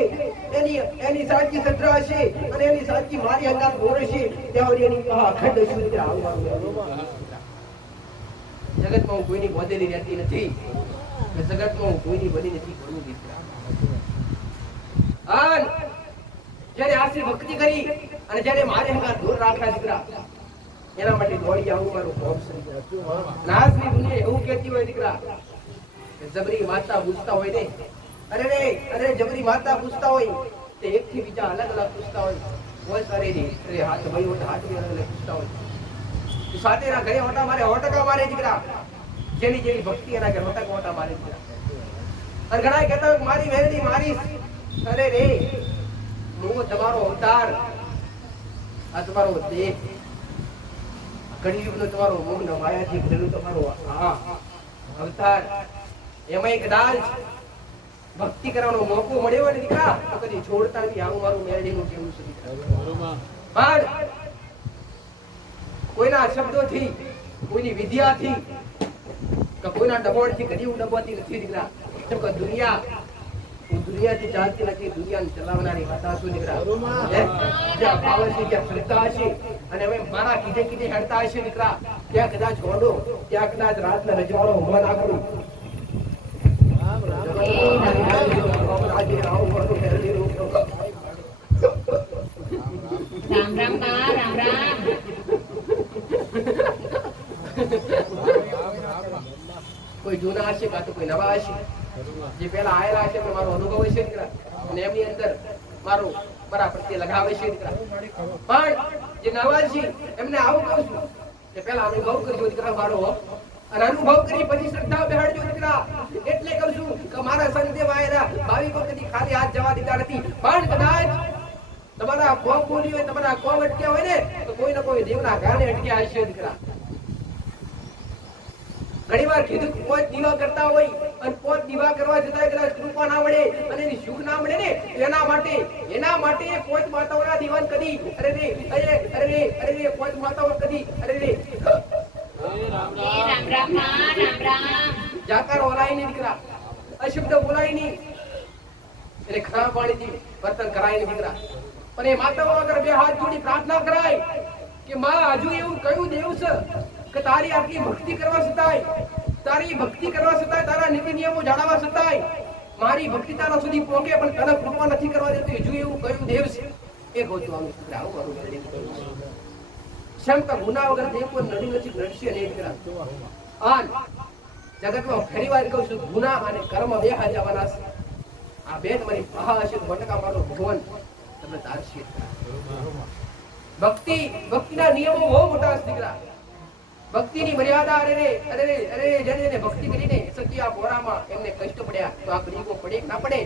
એની સાચી શ્રદ્ધા છે અને એની સાચી મારી અંગાત ગોર છે, ત્યાં એની અખંડ છે દીકરા. આવું મારું જગતમાં હું કોઈની બોધેલી રહેતી નથી, જગતમાં હું કોઈની બની નથી કરવું દીકરા. અને જેને આશી ભક્તિ કરી અને જેને મારે અંગાત દૂર રાખ્યા દીકરા, એના માટે દોડી આવું મારું કોમ છે. નાસની દુનિયા એવું કહેતી હોય દીકરા કે જબરી માતા પૂછતા હોય ને, અરે જબરી માતા પૂછતા હોય તે એક થી બીજા અલગ અલગ પૂછતા હોય. કોઈ કરે નહીં હાથ ભાઈ હોટ હાથ બી અલગ પૂછતા હોય. સાથે ના ઘરે હોટા મારે 100% મારે દીકરા, જેની જેવી ભક્તિ એના ઘરે હોટા મારે દીકરા. અને ઘણા કહેતા હોય મારી મેલડી મારી, અરે રે હું તમારો અવતાર, આ તમારો દેહ, કળિયુગનો તમારો મગ્ન માયાથી ભરેલું તમારો અવતાર એમાં કદાચ ભક્તિ કરવાનો મોકો મળ્યો હોય ને દીકરા તો કદી છોડતા નથી. આવું મારું મેરડીનું કેવું છે દીકરા. પણ કોઈના શબ્દોથી, કોઈની વિદ્યાથી કે કોઈના દબાણથી કદી હું દબાતી નથી દીકરા. કેમ કે દુનિયાથી ચાલતી નથી, દુનિયાને ચલાવનારી માતા છું દીકરા. જ્યાં ભાવ છે, જ્યાં શ્રદ્ધા છે, અને હવે મારા કીધે કીધે હેડતા હશે દીકરા, ત્યાં કદાચ ગોંડો, ત્યાં કદાચ રાતના રજવાડો હોવા ના કરું. રામ રામ બા, રામ રામ. કોઈ જૂના હશે કાં તો કોઈ નવા હશે. જે પેલા આયેલા હશે એમનો મારો અનુભવ હશે દીકરા, અને એમની અંદર મારો મારા પ્રત્યે લગાવ હશે દીકરા. પણ જે નવા છે એમને આવું કહું છું કે પેલા અનુભવ કરજો દીકરા મારો, અને અનુભવ કરી પછી શ્રદ્ધા બેહાડજો દીકરા. એટલે કહું છું કે મારા સંદેવ આયેલા ભાવિકો કદી ખાલી હાથ જવા દીધા નથી. પણ કદાચ તમારા કોમ બોલી હોય, તમારા કોમ અટક્યા હોય ને તો કોઈ ને કોઈ દેવના ગાને અટક્યા હશે દીકરા. ઘણી વાર કીધું પોત દીવા કરતા હોય અને પોત દીવા કરવા જતા કદાચ કૃપા ના મળે અને એની સુખ ના મળે ને, એના માટે પોત માતાઓના દીવાન કદી અરે પોત માતાઓ કદી રામ રામ બા, રામ રામ. જાકાર ઓલાય નહીં દીકરા, અશબ્દ બોલાય નહીં, એને ખરા પાણીથી વર્તન કરાય નહીં દીકરા. પણ એ માતાઓ અગર બે હાથ જોડી પ્રાર્થના કરાય કે માં હજુ એવું કયું દેવ છે કે તારી આટલી ભક્તિ કરવા છતાંય, તારા નીતિ નિયમો જાળવવા છતાંય મારી ભક્તિ તારા સુધી પહોંચે પણ તને કૃપા નથી કરવા દેતું. હજુ એવું કયું દેવ છે એ ગોતું આવું દીકરા. આવું મારું મેળવી શંકા ગુના વગર દેવ કોઈ નડી નથી, નડશે નહીં દીકરા. આ જગતમાં ફરી વાર કહું છું, ગુના અને કર્મ બે હાથ જવાના છે. આ બે તમારી પહા હશે તો ભટકા મારો ભગવાન તમને તારશે. ભક્તિના નિયમો બહુ મોટા છે દીકરા. ભક્તિની મર્યાદા અરે જેને ભક્તિ કરીને સત્યા પોરામાં એમને કષ્ટ પડ્યા તો આ ગરીબો પડે ના પડે?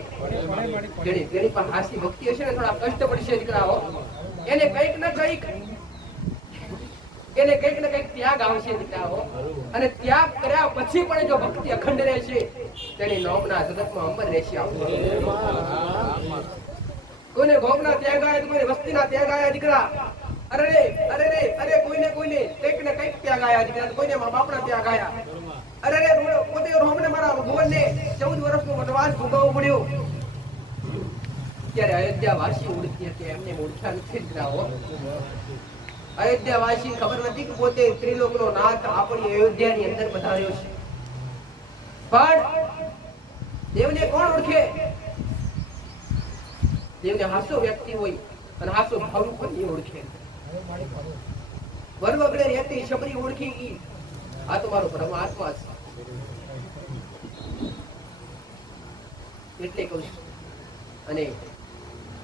જેની પાસે હાસી ભક્તિ હશે ને થોડા કષ્ટ પડશે દીકરાઓ. એને કંઈક ને કંઈક ત્યાગ આવશે દીકરાઓ. અને ત્યાગ કર્યા પછી પણ જો ભક્તિ અખંડ રહેશે તેની નોમના જગતમાં અંબર રહેશે. કોઈને ભોગના ત્યાગ આયા તો કોઈને વસ્તીના ત્યાગ આયા દીકરા. અરે કોઈને કંઈક ને કંઈક ત્યાગ આયા દીકરા. કોઈને મા બાપના ત્યાગ આયા. અરે પોતે રોમને મારા ભગવાનને 14 વર્ષનો વનવાસ ભોગવવો પડ્યો. ત્યારે અયોધ્યા વાસી ઓળખી હતી, એમને ઓળખ્યા નથી દીકરાઓ. અયોધ્યા વાસી ખબર નથી કે પોતે ત્રિલોકનો નાથ આપણી અયોધ્યાની અંદર પધાર્યો છે. પણ દેવને કોણ ઓળખે? દેવને હાસો વ્યક્તિ હોય અને હાસો ભાવ પણ ઓળખે. વરવગડે રહેતી શબરી ઓળખી ગઈ, આ તો મારો પરમાત્મા છે. એટલે કહું છું. અને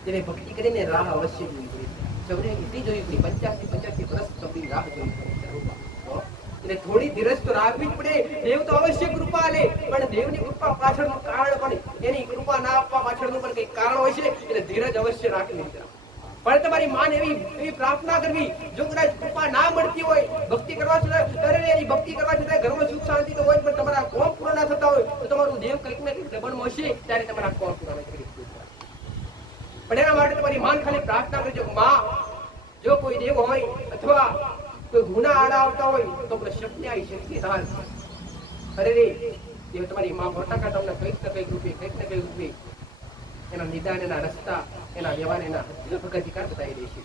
તેને ભક્તિ કરીને રાહ અવશ્ય જોઈ પડી. શબરીએ કેટલી જોઈ પડી? 85 વર્ષ શબરી રાહ જોઈ પડી. એટલે થોડી ધીરજ તો રાખવી જ પડે. દેવ તો અવશ્ય કૃપા લે, પણ દેવની કૃપા પાછળનું કારણ પણ, એની કૃપા ના આપવા પાછળનું પણ કઈ કારણ હોય છે. એટલે ધીરજ અવશ્ય રાખવી. પણ તમારી માન એવી પ્રાર્થના કરવી, જો કદાચ કૃપા ના મળતી હોય, ભક્તિ કરવા છતાં એની ભક્તિ કરવા છતાં ઘરમાં સુખ શાંતિ તો હોય પણ તમારા કોમ પૂરા ના થતા હોય તો તમારું દેવ કંઈક ને કંઈક દબાણમાં હશે ત્યારે તમારા કોમ પૂરા નથી કરી. પણ એના માટે તમારી માન ખાલી પ્રાર્થના કરજો, માં જો કોઈ દેવ હોય અથવા કોઈ ગુના આડા આવતા હોય તો આપણે શક્તિ આવી શક્તિ દાન. અરે દેવ તમારી માં મોટા તમને કંઈક ને કંઈક રૂપે એના નિદાન, એના રસ્તા, એના વ્યવહાર, એના પ્રગતિકાર બતાવી દેશે.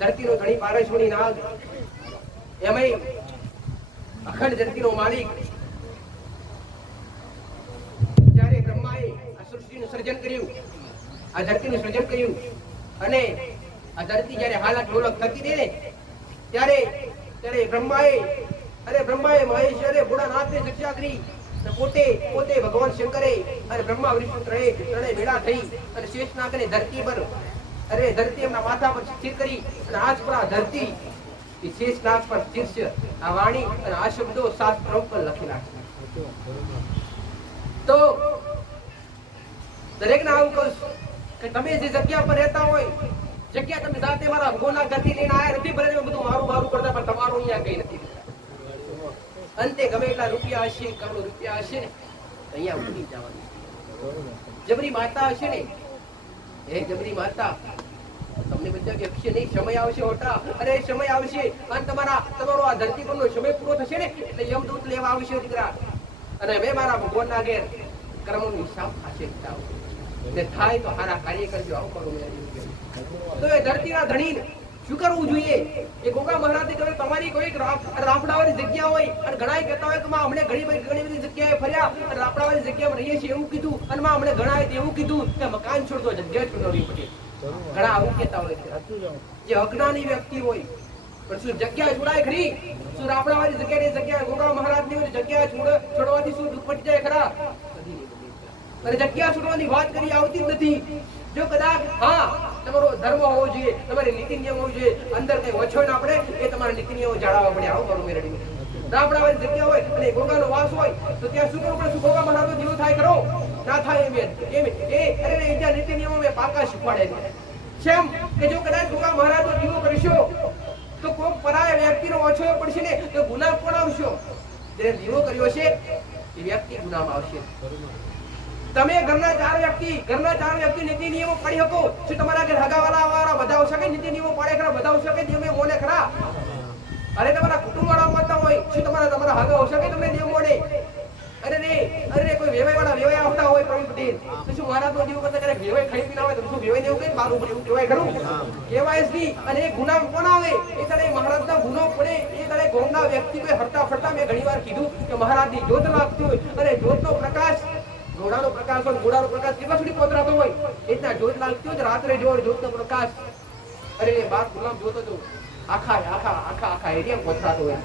ધરતીનો ધણી પારસોની નાગ, એમાંય અખંડ ધરતીનો માલિક. જ્યારે બ્રહ્માએ આ સૃષ્ટિનું સર્જન કર્યું, આ ધરતીનું સર્જન કર્યું, અને આ ધરતી જ્યારે હાલત ઢોલક થતી હતી ને ત્યારે બ્રહ્માએ મહેશ્વરે ભોળાનાથને શિક્ષા કરી. પોતે ભગવાન શંકરે અને બ્રહ્મા વિષ્ણુ ત્રણેય ભેળા થઈ અને શેષનાગને ધરતી પર ધરતી એમના માથા પર સ્થિર કરી અને આજ પર આ ધરતી શેષનાગ પર શીર્ષ આ વાણી અને આ શબ્દો શાસ્ત્રો પર લખેલા છે. તો દરેક ને આવું કહું છું કે તમે જે જગ્યા પર રહેતા હોય, જગ્યા તમે જાતે મારા ભગવાનના ઘરથી લઈને આયા નથી, ભલે તમે બધું મારું કરતા, પણ તમારું અહીંયા કઈ નથી. અંતે ગમે એટલા રૂપિયા હશે, કરોડો રૂપિયા હશે ને, અહીંયા ઉડી જવાનું. જબરી માતા હશે ને, એ જબરી માતા તમને બધા વ્યક્તિ નહીં, સમય આવશે હોટા, અરે સમય આવશે અને તમારો આ ધરતી પરનો સમય પૂરો થશે ને એટલે યમદૂત લેવા આવશે દીકરા, અને હવે મારા ભગવાનના ઘેર કર્મનો હિસાબ થશે. ને થાય તો સારા કાર્ય કરજો. આવું કરું તો એ ધરતીના ધણી શું કરવું જોઈએ? એ ગોગા મહારાજે કહ્યું તમારી કોઈ રાફડાવાળી જગ્યા હોય અને ઘણાય કહેતા હોય કે માં અમને ઘણી બધી જગ્યાએ ફર્યા અને રાફડાવાળી જગ્યામાં રહીએ છીએ એવું કીધું, અને માં અમને ઘણાએ એવું કીધું કે મકાન છોડતો જગ્યા છોડવી પડે. ઘણા આવું કહેતા હોય જે અજ્ઞાની વ્યક્તિ હોય. પણ શું જગ્યા છોડાય ખરી? શું રાફડાવાળી જગ્યા ગોગા મહારાજની જગ્યા છોડવાથી શું દુઃખ પડી જાય ખરા? અને જગ્યા છોડવાની વાત કરી આવતી જ નથી. જો કદાચ હા તમારો ધર્મ હોવો જોઈએ, તમારી નીતિ નિયમ હોવો જોઈએ, અંદર કઈ ઓછો ના પડે એ તમારા નીતિ નિયમો જાળવવા પડે. આવું કરું મેરડી રાફડાવાળી જગ્યા હોય અને ગોગાનો વાસ હોય તો ત્યાં શું કરવું પડે? શું ગોગા મહારાજનો દીવો થાય ખરો? ના થાય. એમ ત્યાં નીતિ નિયમો મેં પાકા શીખવાડે છે. કેમ કે જો કદાચ ગોગા મહારાજનો દીવો કરશો તો કોઈ પરાય વ્યક્તિનો ઓછો પડશે ને તો ગુનાહ કોણ આવશો? જેને દીવો કર્યો છે એ વ્યક્તિ ગુનાહમાં આવશે. તમે ઘરના ચાર વ્યક્તિ નીતિ નિયમો પાડી શકો? શું તમારા ઘર હગાવાલા વાળા બધા શકે નીતિ નિયમો પાડે ખરા? બધા શકે નિયમે બોલે ખરા? અરે તમારા કુટુંબ વાળા આવતા હોય, શું તમારા હગા હો શકે તમને નિયમ બોલે? અરે કોઈ વેવાય વાળા વેવાય આવતા હોય પ્રવીણ પટેલ, તો શું મહારાજ નો દીવો કરતા ક્યારેક વેવાય ખાઈ પીને આવે તો શું વેવાય દેવું કઈ બારું પડે એવું કહેવાય ખરું? કહેવાય જ નહીં. અને એ ગુનાહ કોણ આવે? એ તને મહારાજના ગુનો પડે. એ તને ગોમના વ્યક્તિ કોઈ હરતા ફરતા મેં ઘણી વાર કીધું કે મહારાજની જ્યોત લાગતી હોય અને જ્યોતનો પ્રકાશ, ઘોડાનો પ્રકાશ હોય, ઘોડાનો પ્રકાશ કેટલા સુધી પહોંચતો હોય એટલા જ્યોત લાગતી હોય. રાત્રે જ્યોતનો પ્રકાશ, અરે બાર ગુલામ જોતો હતો આખા એરિયા પહોંચતો હોય.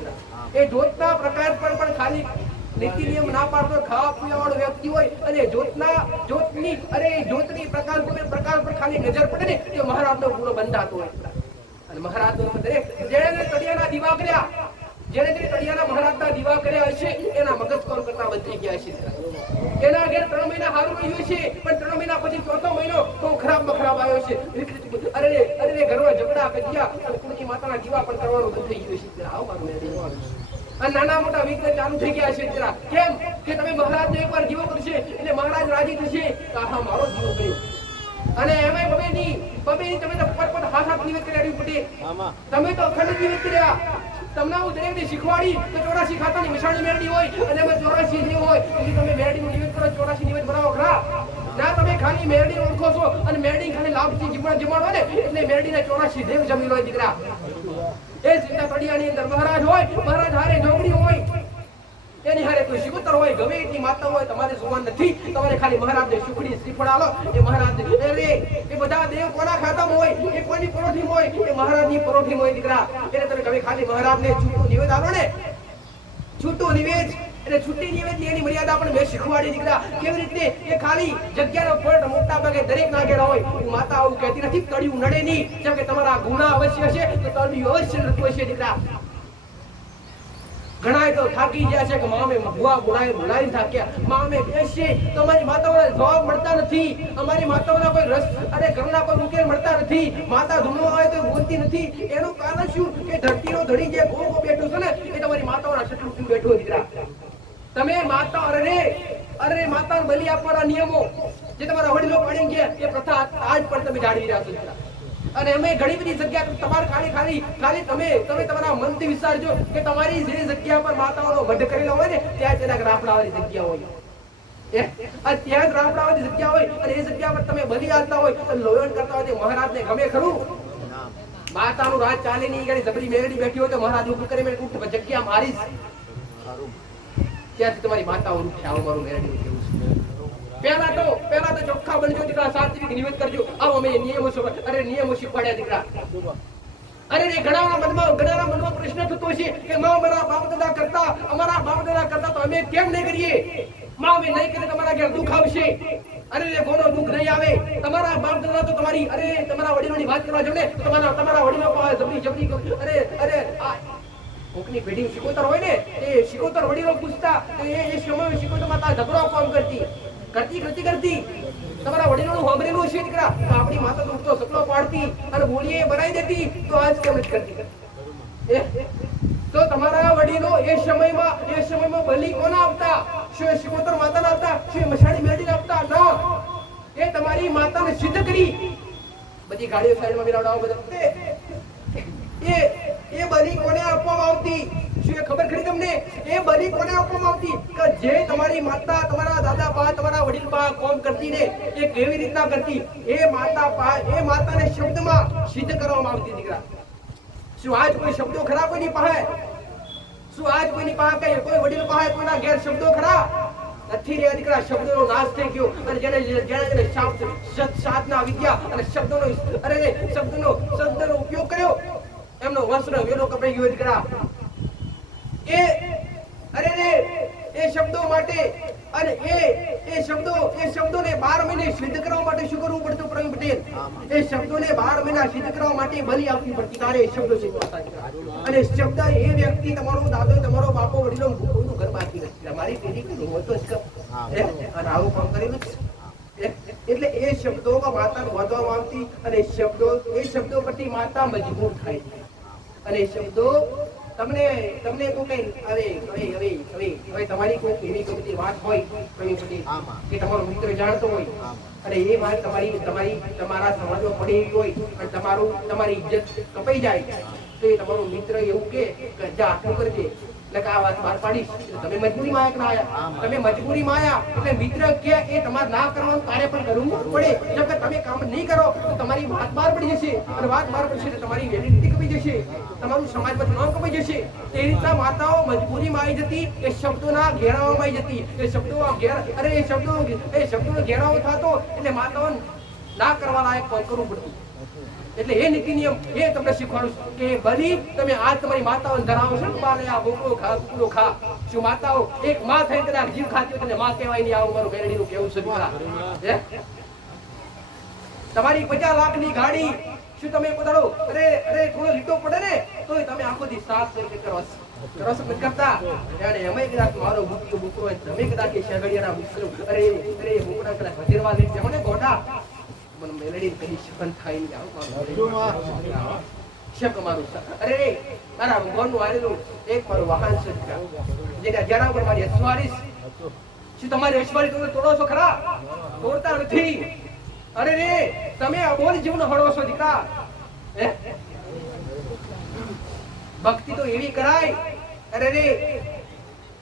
એ જ્યોતના પ્રકાશ પર પણ ખાલી નીતિ નિયમ ના પાડતો ખાવા પીવા વાળો વ્યક્તિ હોય અને જ્યોતની પ્રકાશ પર ખાલી નજર પડે ને તો મહારાજનો ગુનો બંધાતો હોય. અને મહારાજનો દરેક જેણે તળિયાના દીવા કર્યા, જેણે તળિયાના મહારાજના દીવા કર્યા હશે એના મગજ કોણ કરતા બંધ થઈ ગયા છે. એના ઘેર 3 મહિના સારું રહ્યું છે, પણ 3 મહિના પછી 4થો મહિનો તો ખરાબ આવ્યો છે. અરે ઘરમાં ઝઘડા કજિયા અને કુળની માતાના દીવા પણ કરવાનું બંધ થઈ ગયું છે. આવું મારું અને નાના મોટા વિઘ્ન ચાલુ થઈ ગયા છે. કેમ કે તમે મહારાજનો એકવાર દીવો કરશે એટલે મહારાજ રાજી થશે કે હા મારો દીવો કર્યો. અને એમાં બબેની તમે તો પટ હાથ નિવેદ કર્યા પડે. તમે તો અખંડ નિવેદ કર્યા. તમને હું દરેકને શીખવાડી કે 84 ખાતાની નિશાની મેળવી હોય અને એમાં 84 દેવ હોય એટલે તમે મેળવીનું નિવેદ કરો, 84 નિવેદ બનાવો ખરા? ના, તમે ખાલી મેરડી ઓળખો છો અને મેરડી ખાલી લાભથી જમાડો ને એટલે મેરડીના 84 દેવ જમી લો દીકરા. એ સીતા તળિયાની અંદર મહારાજ હોય, મહારાજ હારે જોગણી હોય, એની હારે કોઈ શિકોતર હોય, ગમે એટલી માતા હોય, તમારે જોવાન નથી. તમારે ખાલી મહારાજને સુખડી શ્રીફળ આલો. એ મહારાજ એ બધા દેવ કોના ખાતામાં હોય? એ કોની પરોઠી હોય? એ મહારાજની પરોઠી હોય દીકરા. એટલે તમે કभी ખાલી મહારાજને છૂટું નિવેદ આલો ને, છૂટું નિવેદ એટલે છૂટી નિવેદ એની મર્યાદા પણ મેં શીખવાડી દીકરા. કેવી રીતે? એ ખાલી જગ્યાનો ફળ મોટા ભાગે દરેક ના ઘેર હોય. માતા આવું કહેતી નથી તળિયું નડે નહીં. જેમ કે તમારા ગુના અવશ્ય છે તો તળિયું અવશ્ય નડતું હશે દીકરા. ઘણા તો થાકી ગયા છે કે મામે ભુવા બોલાવીને થાક્યા, મામે બેસશે તો અમારી માતાઓના જવાબ મળતા નથી. અમારી માતાઓના કોઈ રસ અને ઘરના કોઈ ઉકેલ મળતા નથી. માતા ધૂણવા આવે તો બોલતી નથી. એનું કારણ શું? કે ધરતીનો ધણી જે ગોગો બેઠો છે ને એ તમારી માતાઓના શત્રુ બેઠો દીકરા. તમે માતા અરે માતાને બલિ આપવાના નિયમો જે તમારા વડીલો પાડી ગયા એ પ્રથા આજ પણ તમે જાળવી રહ્યા છો દીકરા. અને અમે ઘણી બધી જગ્યા તમારે ખાલી તમે તમારા મનથી વિચારજો કે તમારી જે જગ્યા પર માતાઓનો વધ કરેલો હોય ને ત્યાં તેના રાફડાવાળી જગ્યા હોય, ત્યાં રાફડાવાળી જગ્યા હોય અને એ જગ્યા પર તમે બલિ આપતા હોય અને લોયણ કરતા હોય તો મહારાજને ગમે ખરું? માતાનું રાજ ચાલે નહીં, જબરી મેરડી બેઠી હોય તો મહારાજ ઉભું કરી જગ્યા મારીશ. ત્યાંથી તમારી માતાઓ રૂપ આવો મારું મેરડી કેવું છે. પહેલા તો ચોખ્ખા બનજો દીકરા, સાત્વિક નિવેદ કરજો. આવો અમે નિયમો શીખવાડ્યા દીકરા. અરે ઘણાના મનમાં પ્રશ્ન થતો છે કે અમારા બાપ દાદા કરતા તો અમે કેમ નહીં કરીએ? અમે નહીં કરીએ તમારા ઘેર દુઃખ આવશે. અરે કોનો દુઃખ નહીં આવે? તમારા બાપ દાદા તો તમારા વડીલોની વાત કરવા જો ને તમારા વડીલો જબરી કોકની પેઢી શિકોતર હોય ને એ શિકોતર વડીલો પૂછતા એ સમય શિકોતર માતા ઝઘડો કામ કરતી તમારા વડીલોનું સાંભળેલું છે દીકરા આપણી માતા તો ઉઠતો સપનો પાડતી અને બોલીએ બનાવી દેતી તો આજ કેમ નથી કરતી તો તમારા વડીલો એ સમયમાં બલી કોના આપતા શું શિકોતર માતાના આપતા શું મશાણી મેળવીને આપતા ના એ તમારી માતાને સિદ્ધ કરી બધી ગાડીઓ સાઈડમાં બિરાવડાવો બધા એ બલી કોને આપવામાં આવતી શું એ ખબર ખરી તમને એ બલી કોને આપવામાં આવતી કે જે તમારી માતા તમારા દાદા બા તમારા વડીલ બા કોમ કરતી ને એ કેવી રીતના કરતી એ માતાને શબ્દમાં સિદ્ધ કરવામાં આવતી દીકરા શું આજ કોઈ શબ્દો ખરા કોઈની પાસે શું આજ કોઈની પાસે કઈ કોઈ વડીલ પાસે કોઈના ઘેર શબ્દો ખરા નથી રહ્યા દીકરા શબ્દોનો નાશ થઈ ગયો અને જેને સાધના વિદ્યા અને શબ્દોનો ઉપયોગ કર્યો એમનો વંશનો વેલો કપાઈ ગયો દીકરા એ શબ્દો માટે અને એ શબ્દોને 12 મહિને સિદ્ધ કરવા માટે શું કરવું પડતું પ્રવીણ પટેલ એ શબ્દોને 12 મહિના સિદ્ધ કરવા માટે બલી આપવી પડતી તારે એ શબ્દો શીખવાતા અને શબ્દ એ વ્યક્તિ તમારો દાદો તમારો બાપો વડીલો કોઈનું ઘર બાકી નથી મારી પેઢી હોતો જ અને આવું કામ કરેલું એટલે એ શબ્દોમાં માતાને વધવામાં આવતી અને એ શબ્દો પરથી માતા મજબૂર થાય અને એ શબ્દો તમને તો કઈ હવે તમારી કોઈ એવી કોઈ વાત હોય કે તમારો મિત્ર જાણતો હોય અને એ વાત તમારા સમાજમાં પડી હોય અને તમારી ઇજ્જત કપાઈ જાય તો એ તમારો મિત્ર એવું કે જા આટલું કરજે એટલે આ વાત બહાર પાડીશ તમે મજબૂરીમાં આયા કે ના આયા તમે મજબૂરીમાં આયા એટલે મિત્ર કે એ તમારે ના કરવાનું કાર્ય પણ કરવું પડે જો કે તમે કામ નહીં કરો તો તમારી વાત બહાર પડી જશે અને વાત બહાર પડશે તો તમારી વેલિડિટી કપાઈ જશે તમારું સમાજમાંથી નામ કપાઈ જશે તે રીતના માતાઓ મજબૂરીમાં આવી જતી એ શબ્દોના ઘેરાવામાં આવી જતી એ શબ્દોનો ઘેરાવો થતો એટલે માતાઓ ના કરવા લાયક કામ કરવું પડતું એટલે એ નીતિ નિયમ એ તમને શીખવાડું કે બલી તમે આ તમારી માતાઓને ધરાવો છો ને બાલે આ બોકડો ખા કુકડો ખા શું માતાઓ એક માં થઈ કદાચ જીવ ખાતી હોય માં કહેવાય નહીં આવું મારું બેરડીનું કેવું છે દીકરા તમારી 50 લાખની ગાડી શું તમે પોતાનો અરે થોડો લીટો પડે ને તોય તમે આખો દી સાફ કરી કરો નથી કરતા ત્યારે અમે કદાચ મારો બુકરો હોય તમે કદાચ શેગડિયાના બુકરો અરે બુકડા કદાચ ભજરવા લઈ જાવ ને ગોડા મને મેલડી કરી શકન થાય ને આવું શક મારું અરે મારા ભગવાનનું આરેલું એક મારું વાહન છે જેના જરા પર મારી અસવારીસ શું તમારી અસવારી તમે તોડો છો ખરા તોડતા નથી અરે રે તમે અબોલ જીવનો હળવો છો દીકરા ભક્તિ તો એવી કરાય અરે રે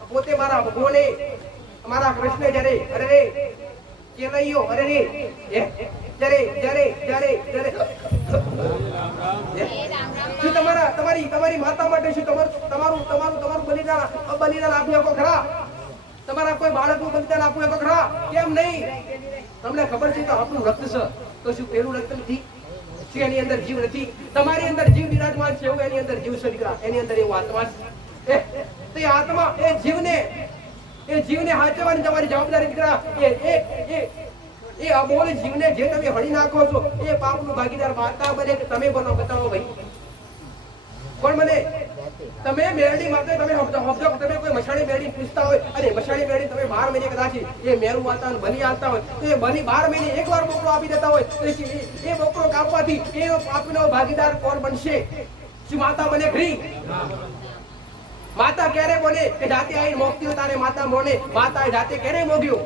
પોતે મારા ભગવાને મારા કૃષ્ણ જ્યારે અરે રે કેલૈયો અરે રે જ્યારે શું તમારી માતા માટે શું તમારું બલિદાન આપ્યું શકો ખરા તમારા કોઈ બાળકનું બલિદાન આપ્યું શકો ખરા કેમ નહીં તમને ખબર છે કે આપણું રક્ત છે તો શું પેલું રક્ત નથી એની અંદર જીવ નથી તમારી અંદર જીવ વિરાજમાન છે એવું એની અંદર જીવ છે દીકરા એની અંદર એવું આત્મા છે તો એ આત્મા એ જીવને હાચવવાની તમારી જવાબદારી દીકરા એ અબોલ જીવને જે તમે હળી નાખો છો એ પાપનું ભાગીદાર માતા બને કે તમે બનો બતાવો ભાઈ કોણ બને તમે મેરડી માટે તમે કોઈ મશાણી મેરડી પૂછતા હોય અને મશાણી મેરડી તમે 12 મહિને કદાચ એ મેરુ માતા બલી આવતા હોય તો એ બલી 12 મહિને એકવાર બોકરો આપી દેતા હોય તો એ બોકરો કાપવાથી એનો પાપનો ભાગીદાર કોણ બનશે શું માતા બને ખરી માતા ક્યારે બને કે જાતે આવીને મોગતી હોય તારે માતા મોને માતા જાતે ક્યારે મોગ્યો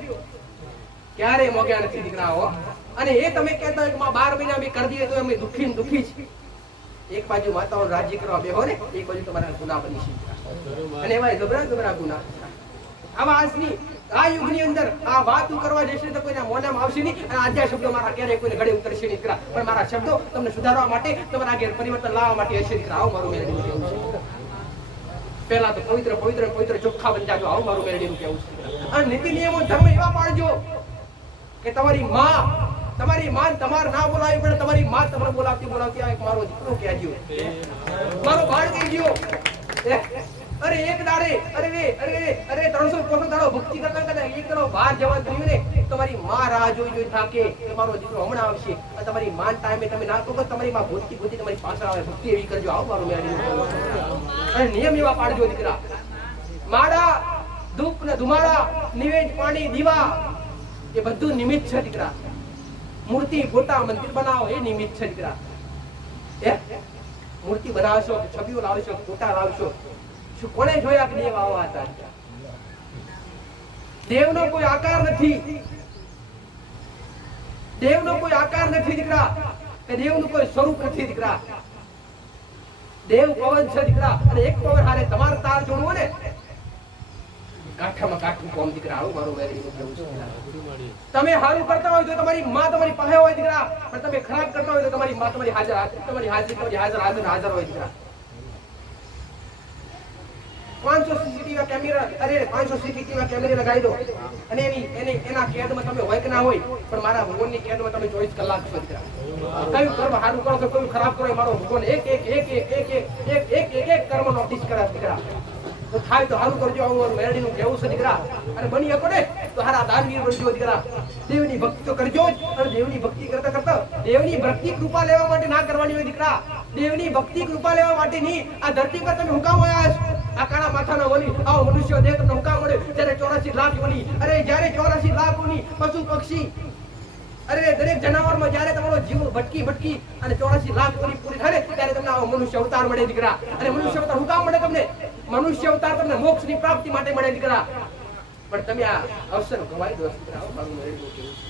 ક્યારે મોગ્યા નથી દીકરાઓ અને એ તમે કહેતા હોય કે 12 મહિના અમે કરી દઈએ તો અમે દુખી છે એક બાજુ માતાઓ રાજ્ય કરવા બેહો ને એક બાજુ તમારા ગુનાહ બની છે અને એમાં ગભરા ગુનાહ આવા આજની આ યુગની અંદર આ વાત કરવા જશે તો કોઈના મોઢામાં આવશે નહીં અને આજે શબ્દો મારા ક્યારેય કોઈને ગળે ઉતરશે નહીં દીકરા પણ મારા શબ્દો તમને સુધારવા માટે તમારા આગળ પરિવર્તન લાવવા માટે હશે દીકરા આવું મારું મેળવીનું કેવું છે પહેલા તો પવિત્ર ચોખ્ખા બની જાજો આવું મારું મેળવીનું કેવું છે અને નીતિ નિયમો ધર્મ એવા પાડજો કે તમારી માં તમારે ના બોલાવી પડે તમારી માં તમને બોલાવતી આ એક મારો દીકરો કહેજો મારો બાળ કહેજો અરે એક દાડે અરે 365 દાડો ભક્તિ કરતા કરતા એક દાડો બહાર જવા થયું ને તમારી માં રાહ જોઈ થાકે તમારો દીકરો હમણાં આવશે અને તમારી માન ટાઈમે તમે ના કહો કે તમારી માં ભૂતથી તમારી પાછળ આવે ભક્તિ એવી કરજો આવો મારો મેળી અને નિયમ એવા પાડજો દીકરા માળા ધૂપ ને ધુમાડા નિવેદ પાણી દીવા એ બધું નિમિત્ત છે દીકરા મૂર્તિ ફોટા મંદિર બનાવો એ નિમિત્ત છે દીકરા મૂર્તિ બનાવશો છબીઓ લાવશો ફોટા લાવશો શું કોને જોયા કે દેવ આવા હતા દેવનો કોઈ આકાર નથી દીકરા કે દેવનું કોઈ સ્વરૂપ નથી દીકરા દેવ પવન છે દીકરા અને એક પવન હારે તમારો તાર જોડવો ને કાઠામાં કાઠું કોમ દીકરા આવું મારું વેરીનું કેવું છે તમે હારું કરતા હોય તો તમારી માં તમારી પાસે હોય દીકરા પણ તમે ખરાબ કરતા હોય તો તમારી માં તમારી હાજર હોય દીકરા 500 સીસીટીવી કેમેરા 500 સીસીટીવી કેમેરા લગાવી દો અને એના કેદમાં તમે હોય કે ના હોય પણ મારા ભગવાનની કેદમાં તમે 24 કલાક છો દીકરા કયું કર્મ સારું કરો તો કયું ખરાબ કરો મારો ભગવાન એક કર્મ નોટિસ કરે દીકરા તો થાય તો સારું કરજો આવું મેરડીનું કેવું છે દીકરા અને બની શકો ને તો હારા દાનવીર બનજો દીકરા દેવની ભક્તિ તો કરજો જ અને દેવની ભક્તિ કરતા કરતા દેવની ભક્તિ કૃપા લેવા માટે ના કરવાની હોય દીકરા દેવની ભક્તિ કૃપા લેવા માટે નહીં આ ધરતી પર તમે હુકામ આવ્યા છો આ કાળા માથાના વલી આવો મનુષ્ય દેહ તમને હુકામ મળે જ્યારે 84 લાખ વલી જ્યારે 84 લાખ વલી પશુ પક્ષી દરેક જનાવરમાં જ્યારે તમારો જીવ ભટકી અને 84 લાખ વલી પૂરી થાય ત્યારે તમને આવો મનુષ્ય અવતાર મળે દીકરા અને મનુષ્ય અવતાર હુકામ મળે તમને મનુષ્ય અવતાર તમને મોક્ષની પ્રાપ્તિ માટે મળે દીકરા પણ તમે આ અવસર ગવાઈ દો દીકરા મારું મેળવું કેવું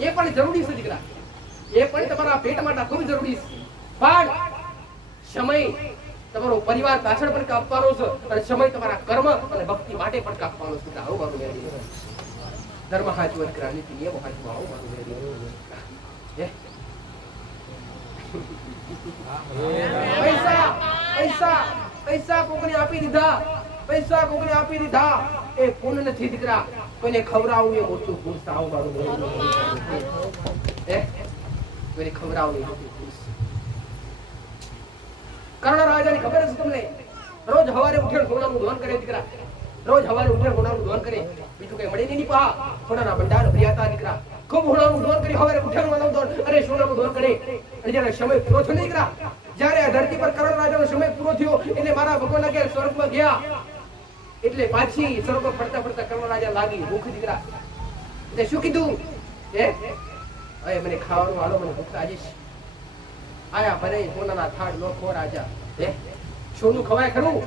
એ પણ જરૂરી છે દીકરા એ પણ તમારા પેટ માટે ખૂબ જરૂરી છે પણ સમય તમારો પરિવાર પાછળ પણ કાપવાનો છે અને સમય તમારા કર્મ અને ભક્તિ માટે પણ કાપવાનો છે આવું મારું મેળવું ધર્મ હાચવો દીકરા નીતિ નિયમ હાચવો આવું મારું મેળવું પૈસા કોકને આપી દીધા એ પુણ્ય નથી દીકરા કોઈને ખવડાવવું એ મોટું પુરુષ આવું મારું કોઈને ખવડાવવું એ મોટું પુરુષ કર્ણ રાજાની ખબર છે તમને રોજ સવારે ઉઠીને સોનાનું ધોન કરે દીકરા બીજું કઈ મળે નહીં પા સોનાના ભંડાર ભર્યા હતા દીકરા ખૂબ સોનાનું ધોન કરી સવારે ઉઠીને સોનાનું ધોન કરે અને જ્યારે સમય પૂરો થયો દીકરા જ્યારે આ ધરતી પર કર્ણ રાજાનો સમય પૂરો થયો એટલે મારા ભગવાનના ઘેર સ્વર્ગમાં ગયા એટલે પાછી સ્વર્ગ ફરતા કર્ણ રાજા લાગી ભૂખ દીકરા એટલે શું કીધું હવે મને ખાવાનું આલો મને ભૂખ લાગી છે આયા ભરે સોનાના થાળ નો ખો રાજા સોનું ખવાય ખરું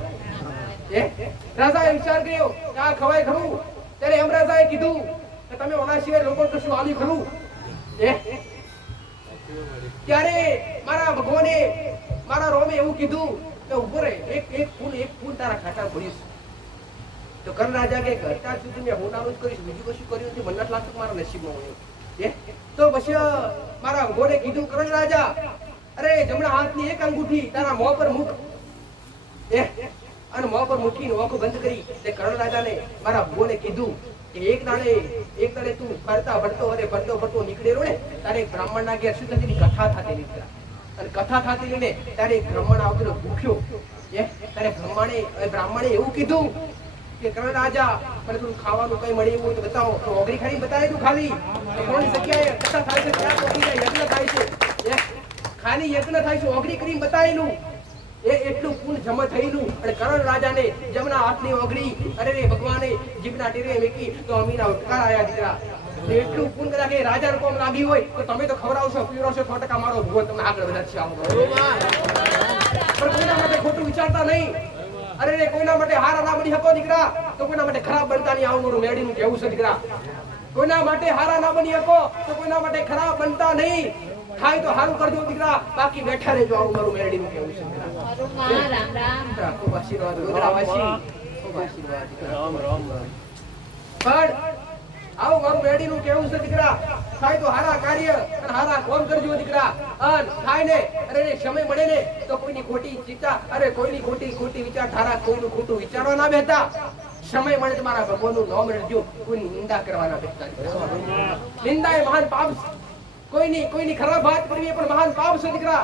રાજાએ વિચાર કર્યો આ ખવાય ખરું ત્યારે યમરાજાએ કીધું કે તમે ઓના સિવાય લોકો કશું આલ્યું ખરું ત્યારે મારા ભગવાને મારા રોમે એવું કીધું કે ઉભો રહે એક ફૂલ તારા ખાતા ભર્યું તો કર્ણ રાજા કે અત્યાર સુધી મેં હોનાનું જ કરીશ બીજું કશું કર્યું નથી મને નથી લાગતું મારા નસીબમાં હોય તો પછી મારા ભગવાને કીધું કર્ણ રાજા અરે જમણા હાથની એક અંગૂઠી તારા મોં પર મૂક અને મોં પર મૂકીને ઓખો બંધ કરી તે કર્ણ રાજાને મારા ભગવાને કીધું કે એક દાડે તું ફરતા ફરતો નીકળેલો ને તારે બ્રાહ્મણ ના ઘેર શું થતી કથા થતી નીકળ્યા અને કથા થતી ને ત્યારે બ્રાહ્મણ આવતો ભૂખ્યો ત્યારે બ્રાહ્મણે એવું કીધું કે કર્ણ રાજા મને થોડું ખાવાનું કઈ મળે એવું તો બતાવો તો ઓગરી ખાલી બતાવી દઉં ખાલી કોની જગ્યાએ કથા થાય છે ત્યાં યજ્ઞ થાય છે ખાલી યજ્ઞ થાય છે ઓગરી કરીને બતાવેલું એટલું પુણ્ય જમા થયેલું અને કર્ણ રાજાને જમણા હાથની ઓગળી ભગવાને જીભના ટેરે મેકી તો અમીના ઉત્કાર આયા દીકરા એટલું પુણ્ય કદાચ રાજાને કોમ લાગી હોય તો તમે તો ખવડાવશો પીવડાવશો 100% મારો ભગવાન તમને આગળ વધારશે આવો પણ કોઈના માટે ખોટું વિચારતા નહીં કોઈના માટે હારા ના બની શકો દીકરા તો કોઈના માટે ખરાબ બનતા નહીં આવું મારું મેડીનું કહેવું છે દીકરા કોઈના માટે હારા ના બની શકો તો કોઈના માટે ખરાબ બનતા નહીં થાય તો હારું કરજો દીકરા બાકી બેઠા રહેજો આવું મારું મેરડીનું કેવું છે ખૂબ આશીર્વાદ ગોધરાવાસી ખૂબ આશીર્વાદ રામ પણ આવું મારું મેરડીનું કેવું છે દીકરા થાય તો હારા કાર્ય અને હારા કોમ કરજો દીકરા અન થાય ને સમય મળે ને તો કોઈની ખોટી ચિંતા કોઈની ખોટી વિચાર ધારા કોઈનું ખોટું વિચારવા ના બેઠા સમય મળે તો મારા ભગવાનનું નામ લેજો કોઈની નિંદા કરવાના બેઠા નિંદા એ મહાન પાપ છે કોઈની ખરાબ વાત કરવી પણ મહાન પાપ છે દીકરા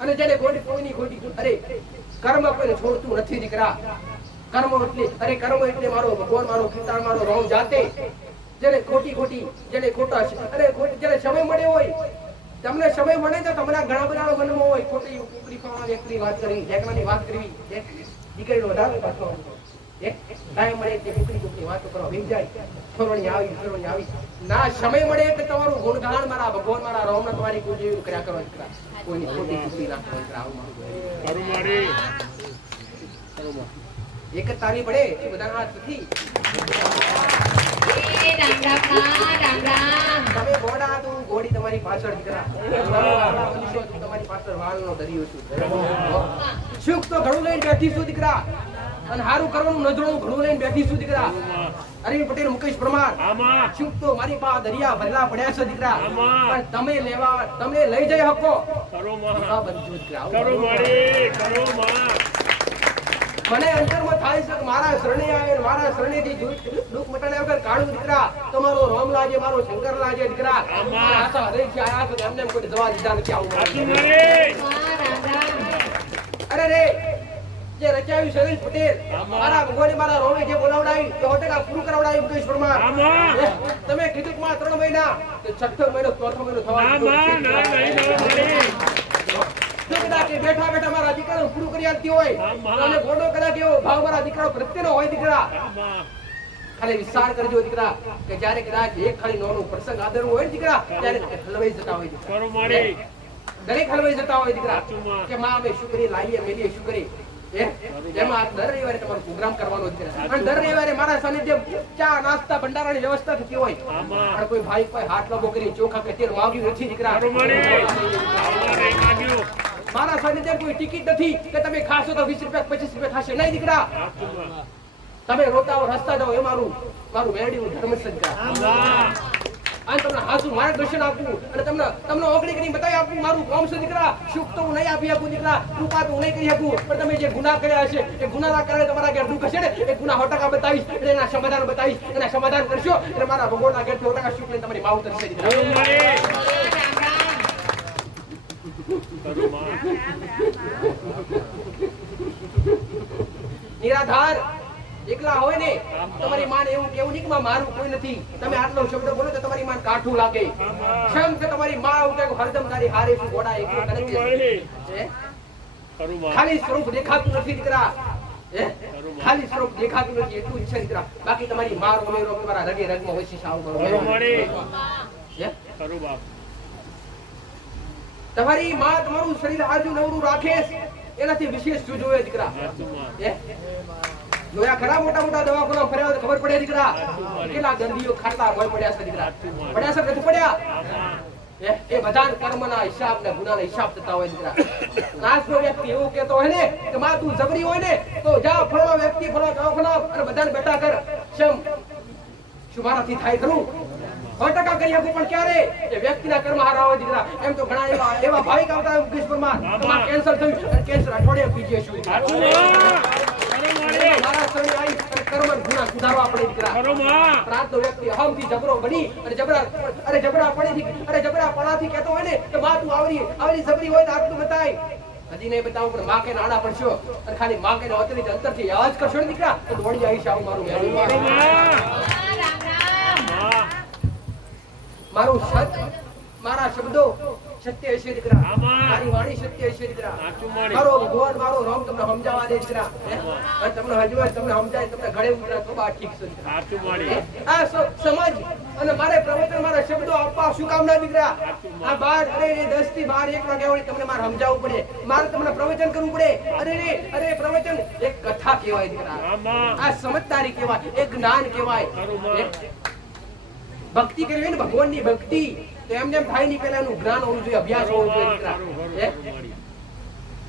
અને જેને કોઈની ખોટી અરે કર્મ કોઈને છોડતું નથી દીકરા. કર્મ એટલે મારો ભગવાન, મારો પિતા, મારો રામ જાતે. જેને ખોટી જેને ખોટા જેને સમય મળ્યો હોય, તમને સમય મળે તો તમારા ઘણા બધા મનમાં હોય ખોટી ઉપરી ફાવા વ્યક્તિની વાત કરવી, ઢેકણાની વાત કરવી, દીકરીનો વધારે પાછો ટાઈમ મળે તે ઉપરી વાતો કરવા ભી જાય. ફરવાની આવી ના સમય મળે એટલે તમારું ગુણગાન મારા ભગવાન, મારા રામ, તમારી કુળદેવી કર્યા કરો દીકરા. કોઈની ખોટી ચૂકી ના એક જ તાળી પડે એ બધા હાથથી તમે ઘોડા તું ઘોડી તમારી પાછળ દીકરા. તમારી પાછળ વાળનો દરિયો છું. સુખ તો ઘણું લઈને બેઠી છું દીકરા, અને હારું કરવાનું નજરોનું ઘણું લઈને બેઠી છું દીકરા. અરવિંદ પટેલ, મુકેશ પરમાર, સુખ તો મારી પાસે દરિયા ભરેલા પડ્યા છે દીકરા, પણ તમે લઈ જઈ શકો. મને અંતરમાં થાય છે મારા શરણે આવે, મારા શરણેથી દુઃખ મટાડ્યા વગર કાઢું દીકરા. તમારો રામ લાજે, મારો શંકર લાજે દીકરા. આશા હૃદયથી આયા છો, એમને કોઈ જવા દીધા નથી. આવું અરે રે જે રચાયું છે અરવિંદ પટેલ, મારા ભગવાને મારા રોમે જે બોલાવડાવી તે હોટેલા પૂરું કરાવડાવી મુકેશ પરમાર. તમે કીધું કે 3 મહિના, તો 6 મહિનો 4થો મહિનો થવા બેઠા બેઠા મારા દીકરાનું પૂરું કરી આપતી હોય, અને ગોડો કદાચ એવો ભાવ મારા દીકરા પ્રત્યેનો હોય દીકરા. ખાલી વિચાર કરજો દીકરા કે જ્યારે કદાચ એક ખાલી નોનો પ્રસંગ આદરવો હોય દીકરા, ત્યારે હલવાઈ જતા હોય દીકરા. દરેક હલવાઈ જતા હોય દીકરા કે માં અમે શું કરી લાવીએ, મેલીએ શું કરી. એમાં દર રવિવારે તમારો પ્રોગ્રામ કરવાનો દીકરા, અને દર રવિવારે મારા સાનિધ્ય ચા નાસ્તા ભંડારાની વ્યવસ્થા થતી હોય. અને કોઈ ભાઈ કોઈ હાથ લાંબો કરી ચોખા કે તેલ માંગ્યું નથી દીકરા. મારા સાનિધ્ય કોઈ ટિકિટ નથી કે તમે ખાશો તો 20 રૂપિયા 25 રૂપિયા થશે નહીં દીકરા. તમે રોતા હો, હસતા જાઓ, એ મારું મેરડીનું ધર્મ છે દીકરા. અને તમને હાસુ માર્ગદર્શન આપવું અને તમને ઓગળી કરીને બતાવી આપવું મારું કામ છે દીકરા. સુખ તો હું નહીં આપી શકું દીકરા, કૃપા તો હું નહીં કરી શકું, પણ તમે જે ગુનાહ કર્યા હશે એ ગુનાના કારણે તમારા ઘેર દુઃખ હશે ને, એ ગુનાહ 100% બતાવીશ, એટલે એના સમાધાન બતાવીશ, એના સમાધાન કરશો એટલે મારા ભગવાનના ઘેરથી 100% સુખ લઈને તમારી માવતર છે દીકરા. નિરાધાર એકલા હોય ને તમારી માને એવું કેવું નહીં કે મારું કોઈ નથી. તમે આટલો શબ્દ બોલો તો તમારી માન કાઠું લાગે. શમ કે તમારી માં એવું કે હરદમ તારી હારે છું ઘોડા એકલો કરે છે. ખાલી સ્વરૂપ દેખાતું નથી દીકરા, ખાલી સ્વરૂપ દેખાતું નથી એટલું જ છે દીકરા. બાકી તમારી માર ઉમેરો તમારા રગે રગમાં હોય છે. સાવ કરો તમારી માં તમારું શરીર આજુ નવરું રાખે એનાથી વિશેષ શું જોયે દીકરા. જોયા ખરા મોટા દવાખાના ફર્યા હોય ખબર પડે દીકરા કેટલા ગંદીઓ ખાતા હોય પડ્યા છે દીકરા. પડ્યા છે નથી પડ્યા? એ બધા કર્મના હિસાબ ને ગુનાના હિસાબ થતા હોય દીકરા. નાસનો વ્યક્તિ એવું કહેતો હોય ને કે માં તું જબરી હોય ને તો જા ફળો વ્યક્તિ ફળો દવાખાના અને બધાને બેઠા કર. શું મારાથી થાય ખરું? 100% કરી શકું, પણ ક્યારે એ વ્યક્તિના કર્મ હારા હોય દીકરા. એમ તો ઘણા એવા ભાવિક આવતા હોય મુકેશ પરમાર, તમારે કેન્સર થયું, કેન્સર અઠવાડિયે પીજીએ શું મારા શરણે આવી અને કર્મ ગુના સુધારવા પડે દીકરા. પ્રાંતનો વ્યક્તિ અહમથી જબરો બની અને જબરા પડાથી કહેતો હોય ને કે માં તું આવરી જબરી હોય તો આટલું બતાય. હજી નહીં બતાવું, પણ માં કે નાડા પડશો અને ખાલી માં કે અંતરથી અંતરથી અવાજ કરશો ને દીકરા તો દોડી આવીશ. આવું મારું મારા શબ્દો સત્ય હશે દીકરા, મારી વાણી સત્ય હશે દીકરા. મારો ભગવાન મારો રામ તમને સમજાવવા દે દીકરા. તમને હજુ તમને સમજાય, તમને ઘરે ઉતરા તો બા ઠીક છે. આ સમજ અને મારે પ્રવચન મારા શબ્દો આપવા શું કામ ના દીકરા. આ 12 10 થી 12 1 વાગ્યા વળી તમને મારે સમજાવવું પડે, મારે તમને પ્રવચન કરવું પડે. અરે પ્રવચન એક કથા કહેવાય દીકરા, આ સમજદારી કહેવાય, એક જ્ઞાન કહેવાય. ભક્તિ કરવી ને ભગવાનની ભક્તિ તો એમને થાય નહીં, પેલા એનું જ્ઞાન હોવું જોઈએ, અભ્યાસ હોવો જોઈએ દીકરા.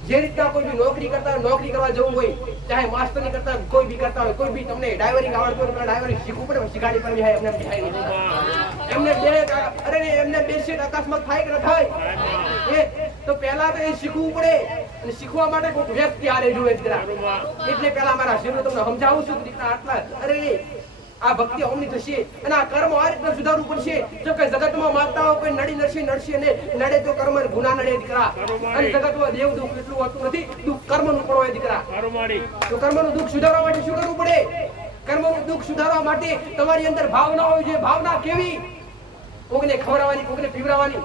જે રીતના કોઈ બી નોકરી કરતા હોય, નોકરી કરવા જવું હોય, ચાહે માસ્ટરની કરતા કોઈ બી કરતા હોય, કોઈ બી તમને ડ્રાઈવરિંગ આવડતું હોય ડ્રાઈવરિંગ શીખવું પડે, શીખાડી પડે. એમને થાય નહીં, એમને બેસી અકસ્માત થાય કે ન થાય તો પહેલા તો એ શીખવું પડે, અને શીખવા માટે કોઈ વ્યક્તિ આરે જોઈએ દીકરા. એટલે પહેલા મારા શબ્દો તમને સમજાવું છું દીકરા. આટલા આ ભક્તિ અવની થશે અને આ કર્મ આ રીતના સુધારવું પડશે. જો કે જગતમાં માતાઓ કોઈ નડી નડશે ને નડે તો કર્મ ગુના નડે દીકરા. અને જગતમાં દેવ દુઃખ એટલું હોતું નથી, દુઃખ કર્મનું પણ હોય દીકરા. તો કર્મનું દુઃખ સુધારવા માટે શું કરવું પડે? કર્મનું દુઃખ સુધારવા માટે તમારી અંદર ભાવના હોવી જોઈએ. ભાવના કેવી? કોકને ખવડાવવાની, કોકને પીવડાવવાની.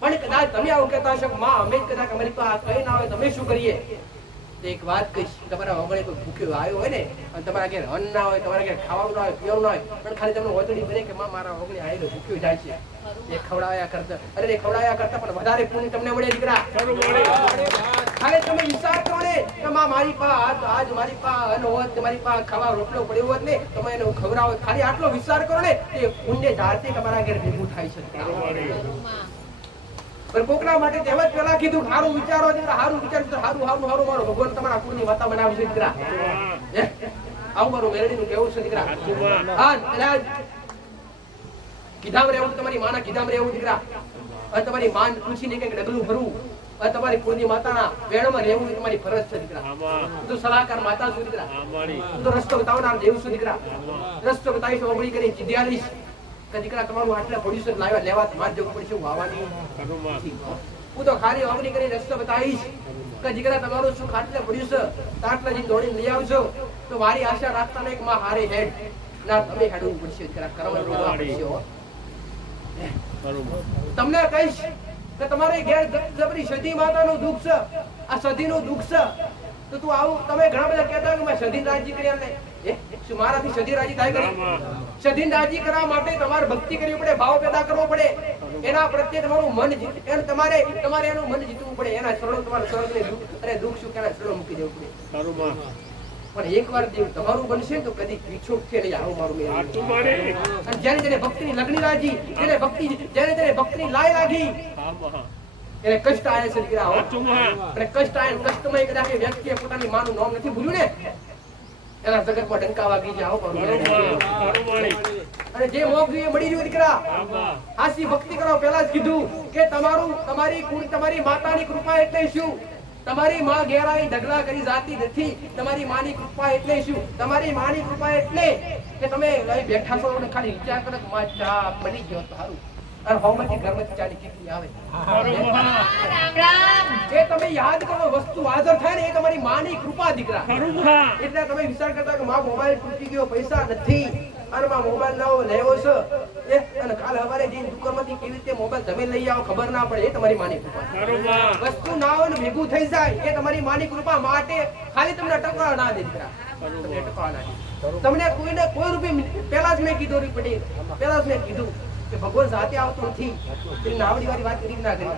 પણ કદાચ તમે આવું કહેતા હશો માં અમે કદાચ અમારી પાસે કઈ ના હોય તમે શું કરીએ? તો એક વાત કહીશ, તમારા વગણે કોઈ ભૂખ્યો આવ્યો હોય ને અને તમારા ઘેર અન્ન ના હોય, તમારા ઘેર ખાવાનું ના હોય, પીવાનું ના હોય, પણ ખાલી તમને ઓતડી બને કે માં મારા વગણે આવેલો ભૂખ્યો જાય છે, એ ખવડાવ્યા કરતા પણ વધારે પુણ્ય તમને મળે દીકરા. ખાલી તમે વિચાર કરો ને કે માં મારી પાસે આજ મારી પાસે અન્ન હોત, મારી પાસે ખાવા રોટલો પડ્યો હોત ને તમે એને ખવડાવો, ખાલી આટલો વિચાર કરો ને એ પુણ્ય જાતે તમારા ઘેર ભેગું થાય છે. પણ કોકના માટે તેમ જ પેલા કીધું સારું વિચારો દીકરા, સારું વિચાર સારું મારો ભગવાન તમારા કુળની માતા બનાવી છે દીકરા. આવું મારું મેરડીનું કેવું છે દીકરા. હા કીધામ રહેવું, તમારી માના કીધામ રહેવું દીકરા. અને તમારી માન પૂછીને કંઈક ડગલું ભરવું અને તમારી કુળની માતાના વેણમાં રહેવું એ તમારી ફરજ છે દીકરા. તું સલાહકાર માતા છું દીકરા, તું રસ્તો બતાવનાર દેવ છું દીકરા. રસ્તો બતાવીશ ઓગળી કરી જીદ્યાલીશ દીકરા તમારું આટલા પ્રોડ્યુસર લાવ્યા લેવા માર જવું પડશે વાવાની. હું તો ખાલી ઓગળી કરી રસ્તો બતાવીશ કે દીકરા તમારું શું આટલા પ્રોડ્યુસર આટલા જી દોડીને લઈ આવજો તો મારી આશા રાખતા ને એક માં હારે હેડ ના તમે હેડવું પડશે દીકરા. કર્મ રોકવા પડશે. તમને કહીશ કે તમારે ઘેર જબરી સધી માતાનું દુઃખ છે, આ સધીનું દુઃખ છે. તો તું આવું તમે ઘણા બધા કહેતા કે મેં સધી રાજી કરી એટલે શું મારાથી સધી રાજી થાય કરી? સધી રાજી કરવા માટે તમારે ભક્તિ કરવી પડે, ભાવ પેદા કરવો પડે, એના પ્રત્યે તમારું મન તમારે એનું મન જીતવું પડે. એના શરણો તમારે સ્વર્ગ અને દુઃખ સુખ એના શરણો મૂકી દેવું પડે. પણ એકવાર દેવ તમારું બનશે તો કદી પીછો છે નહીં. આવું મારું જેને ભક્તિની લગ્ની લાગી, જેને ભક્તિની લાય લાગી એને કષ્ટ આવે છે દીકરા. અને કષ્ટ આવે કષ્ટમાં કદાચ એ વ્યક્તિએ પોતાની માનું નામ નથી ભૂલ્યું ને એના જગતમાં ડંકા વાગી જાય. અને જે મોક્ષ એ મળી રહ્યું દીકરા. હાસી ભક્તિ કરો. પહેલા જ કીધું કે તમારી માતાની કૃપા એટલે શું? તમારી માં ઘેરાઈ ઢગલા કરી જાતી નથી. તમારી માની કૃપા એટલે શું? તમારી માની કૃપા એટલે કે તમે લઈ બેઠા છો અને ખાલી વિચાર કરો કે માં ચા બની ગયો તો સારું. અને હોમાંથી ઘરમાંથી ચાની કેટલી આવે એ તમે યાદ કરો. વસ્તુ હાજર થાય ને એ તમારી માની કૃપા દીકરા. એટલે તમે વિચાર કરતા કે માં મોબાઈલ તૂટી ગયો, પૈસા નથી અને માં મોબાઈલ નવો લેવો છે અને કાલ સવારે જઈને દુકાનમાંથી કેવી રીતે મોબાઈલ તમે લઈ આવો ખબર ના પડે, એ તમારી માની કૃપા. વસ્તુ ના હોય ને ભેગું થઈ જાય એ તમારી માની કૃપા. માટે ખાલી તમને ટકવા ના દે દીકરા. તમને કોઈને કોઈ રૂપિયા પેલા જ મેં કીધું પટેલ, પેલા જ મેં કીધું કે ભગવાન જાતે આવતો નથી. નાવડી વાળી વાત કરી ના કરી.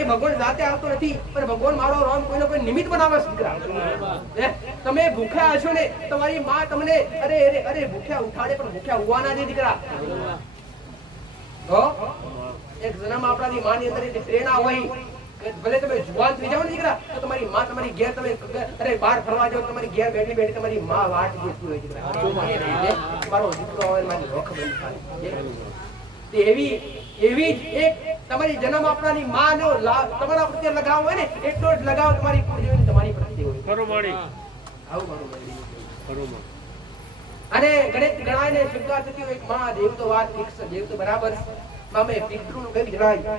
એ ભગવાન જાતે આવતો નથી પણ ભગવાન મારો રામ કોઈને કોઈ નિમિત્ત બનાવે છે દીકરા. તમે ભૂખ્યા હશો ને તમારી માં તમને અરે ભૂખ્યા ઉઠાડે પણ ભૂખ્યા ઉગવાના દે દીકરા. એક જન્મ આપણાની માની અંદર એટલી પ્રેરણા હોય ભલે તમે જુવાન થઈ જાવ ને દીકરા તો તમારી માં તમારી ઘેર તમે બહાર ફરવા જાવ તમારી ઘેર બેઠી બેઠી તમારી માં વાટ જોતી હોય દીકરા. મારો દીકરો આવે મારી રોખ બંધ થાય. એવી જ એક તમારી જન્મ આપનારી માં નો તમારા પ્રત્યે લગાવ હોય ને એટલો જ લગાવ તમારી પૂર્વજોની તમારી પ્રત્યે હોય. આવું મારું બરોબર. અને ગણાય ને શંકા થતી હોય માં દેવ તો વાત ઠીક છે, દેવ તો બરાબર મામે પિતૃનું કઈ જણાય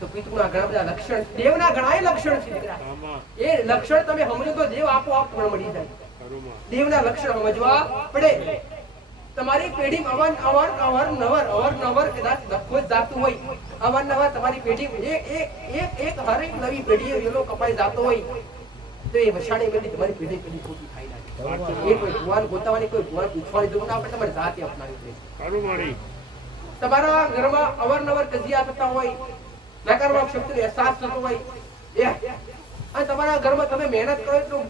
તો પિતૃના ઘણા બધા લક્ષણ, દેવના ઘણા લક્ષણ છે દીકરા. એ લક્ષણ તમે સમજો તો દેવ આપોઆપ મળી જાય. દેવના લક્ષણ સમજવા પડે. તમારી પેઢી અવારનવાર કદાચ નફો જાતું હોય, અવારનવાર તમારી પેઢી એક હરેક નવી પેઢી વેલો કપાઈ જાતો હોય તો એ વસાણી પેઢી તમારી પેઢી પેઢી ખોટી થાય લાગે. એ કોઈ ભગવાન ગોતાવાની કોઈ ભગવાન પૂછવાની જરૂર ના પડે, તમારે જાતે અપનાવી પડે. તમારા ઘરમાં અવારનવાર કજિયા થતા હોય, નકારાત્મક શક્તિનો અહેસાસ થતો હોય અને તમારા ઘરમાં તમે મહેનત કરો એટલું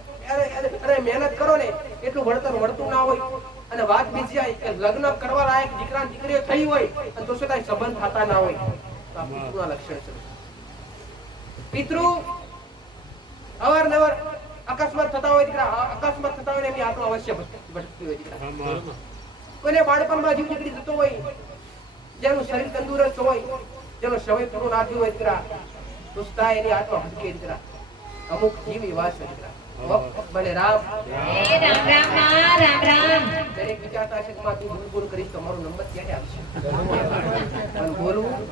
મહેનત કરો ને એટલું વળતર મળતું ના હોય. અને વાત બીજી આવી કે લગ્ન કરવા લાયક દીકરા દીકરીઓ થઈ હોય અને તો શું સંબંધ થતા ના હોય તો આ પિતૃના લક્ષણ છે. પિતૃ અવારનવાર અકસ્માત થતા હોય દીકરા, અકસ્માત થતા હોય એમની આત્મા અવશ્ય ભટકતી હોય દીકરા. કોઈને બાળપણમાં જીવ નીકળી જતો હોય, જેનું શરીર તંદુરસ્ત હોય, જેનો સમય પૂરો ના થયો હોય દીકરા તો એની આત્મા ભટકે દીકરા. અમુક જીવ એવા છે દીકરા ભલે રામ એ રામ રામ માં રામ રામ દરેક વિચારતા છે કે માં તું બોલ કરીશ તો મારો નંબર ક્યારે આવશે પણ બોલવું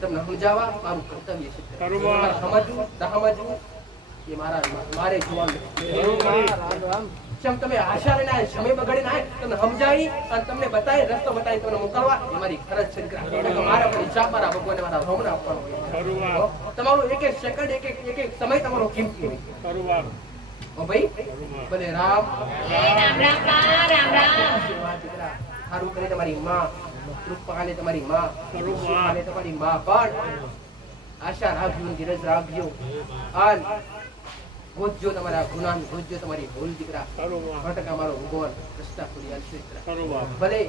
તમને સમજાવવા મારું કર્તવ્ય છે તમારે સમજવું ન સમજવું એ મારે જોવાનું જેમ તમે આશા લઈને આયા, સમય બગાડીને આયા, તમને સમજાવી અને તમને બતાવી રસ્તો બતાવી તમને મોકલવા એ મારી ફરજ છે દીકરા. મારા પર હિસાબ મારા ભગવાને મારા રોમના આપવાનો હોય. તમારું એક એક સેકન્ડ એક એક સમય તમારો કિંમતી હોય. ઓ ભાઈ ભલે રામ એ રામ રામ માં રામ રામ આશીર્વાદ દીકરા. સારું કરે તમારી માં, કૃપાને તમારી માં, કૃપાને તમારી માં પણ આશા રાખજો, ધીરજ રાખજો અને ગોતજો તમારા ગુનાહ, ગોતજો તમારી ભૂલ દીકરા. ભટકા મારો ભગવાન રસ્તા ખોલી આલશે દીકરા. ભલે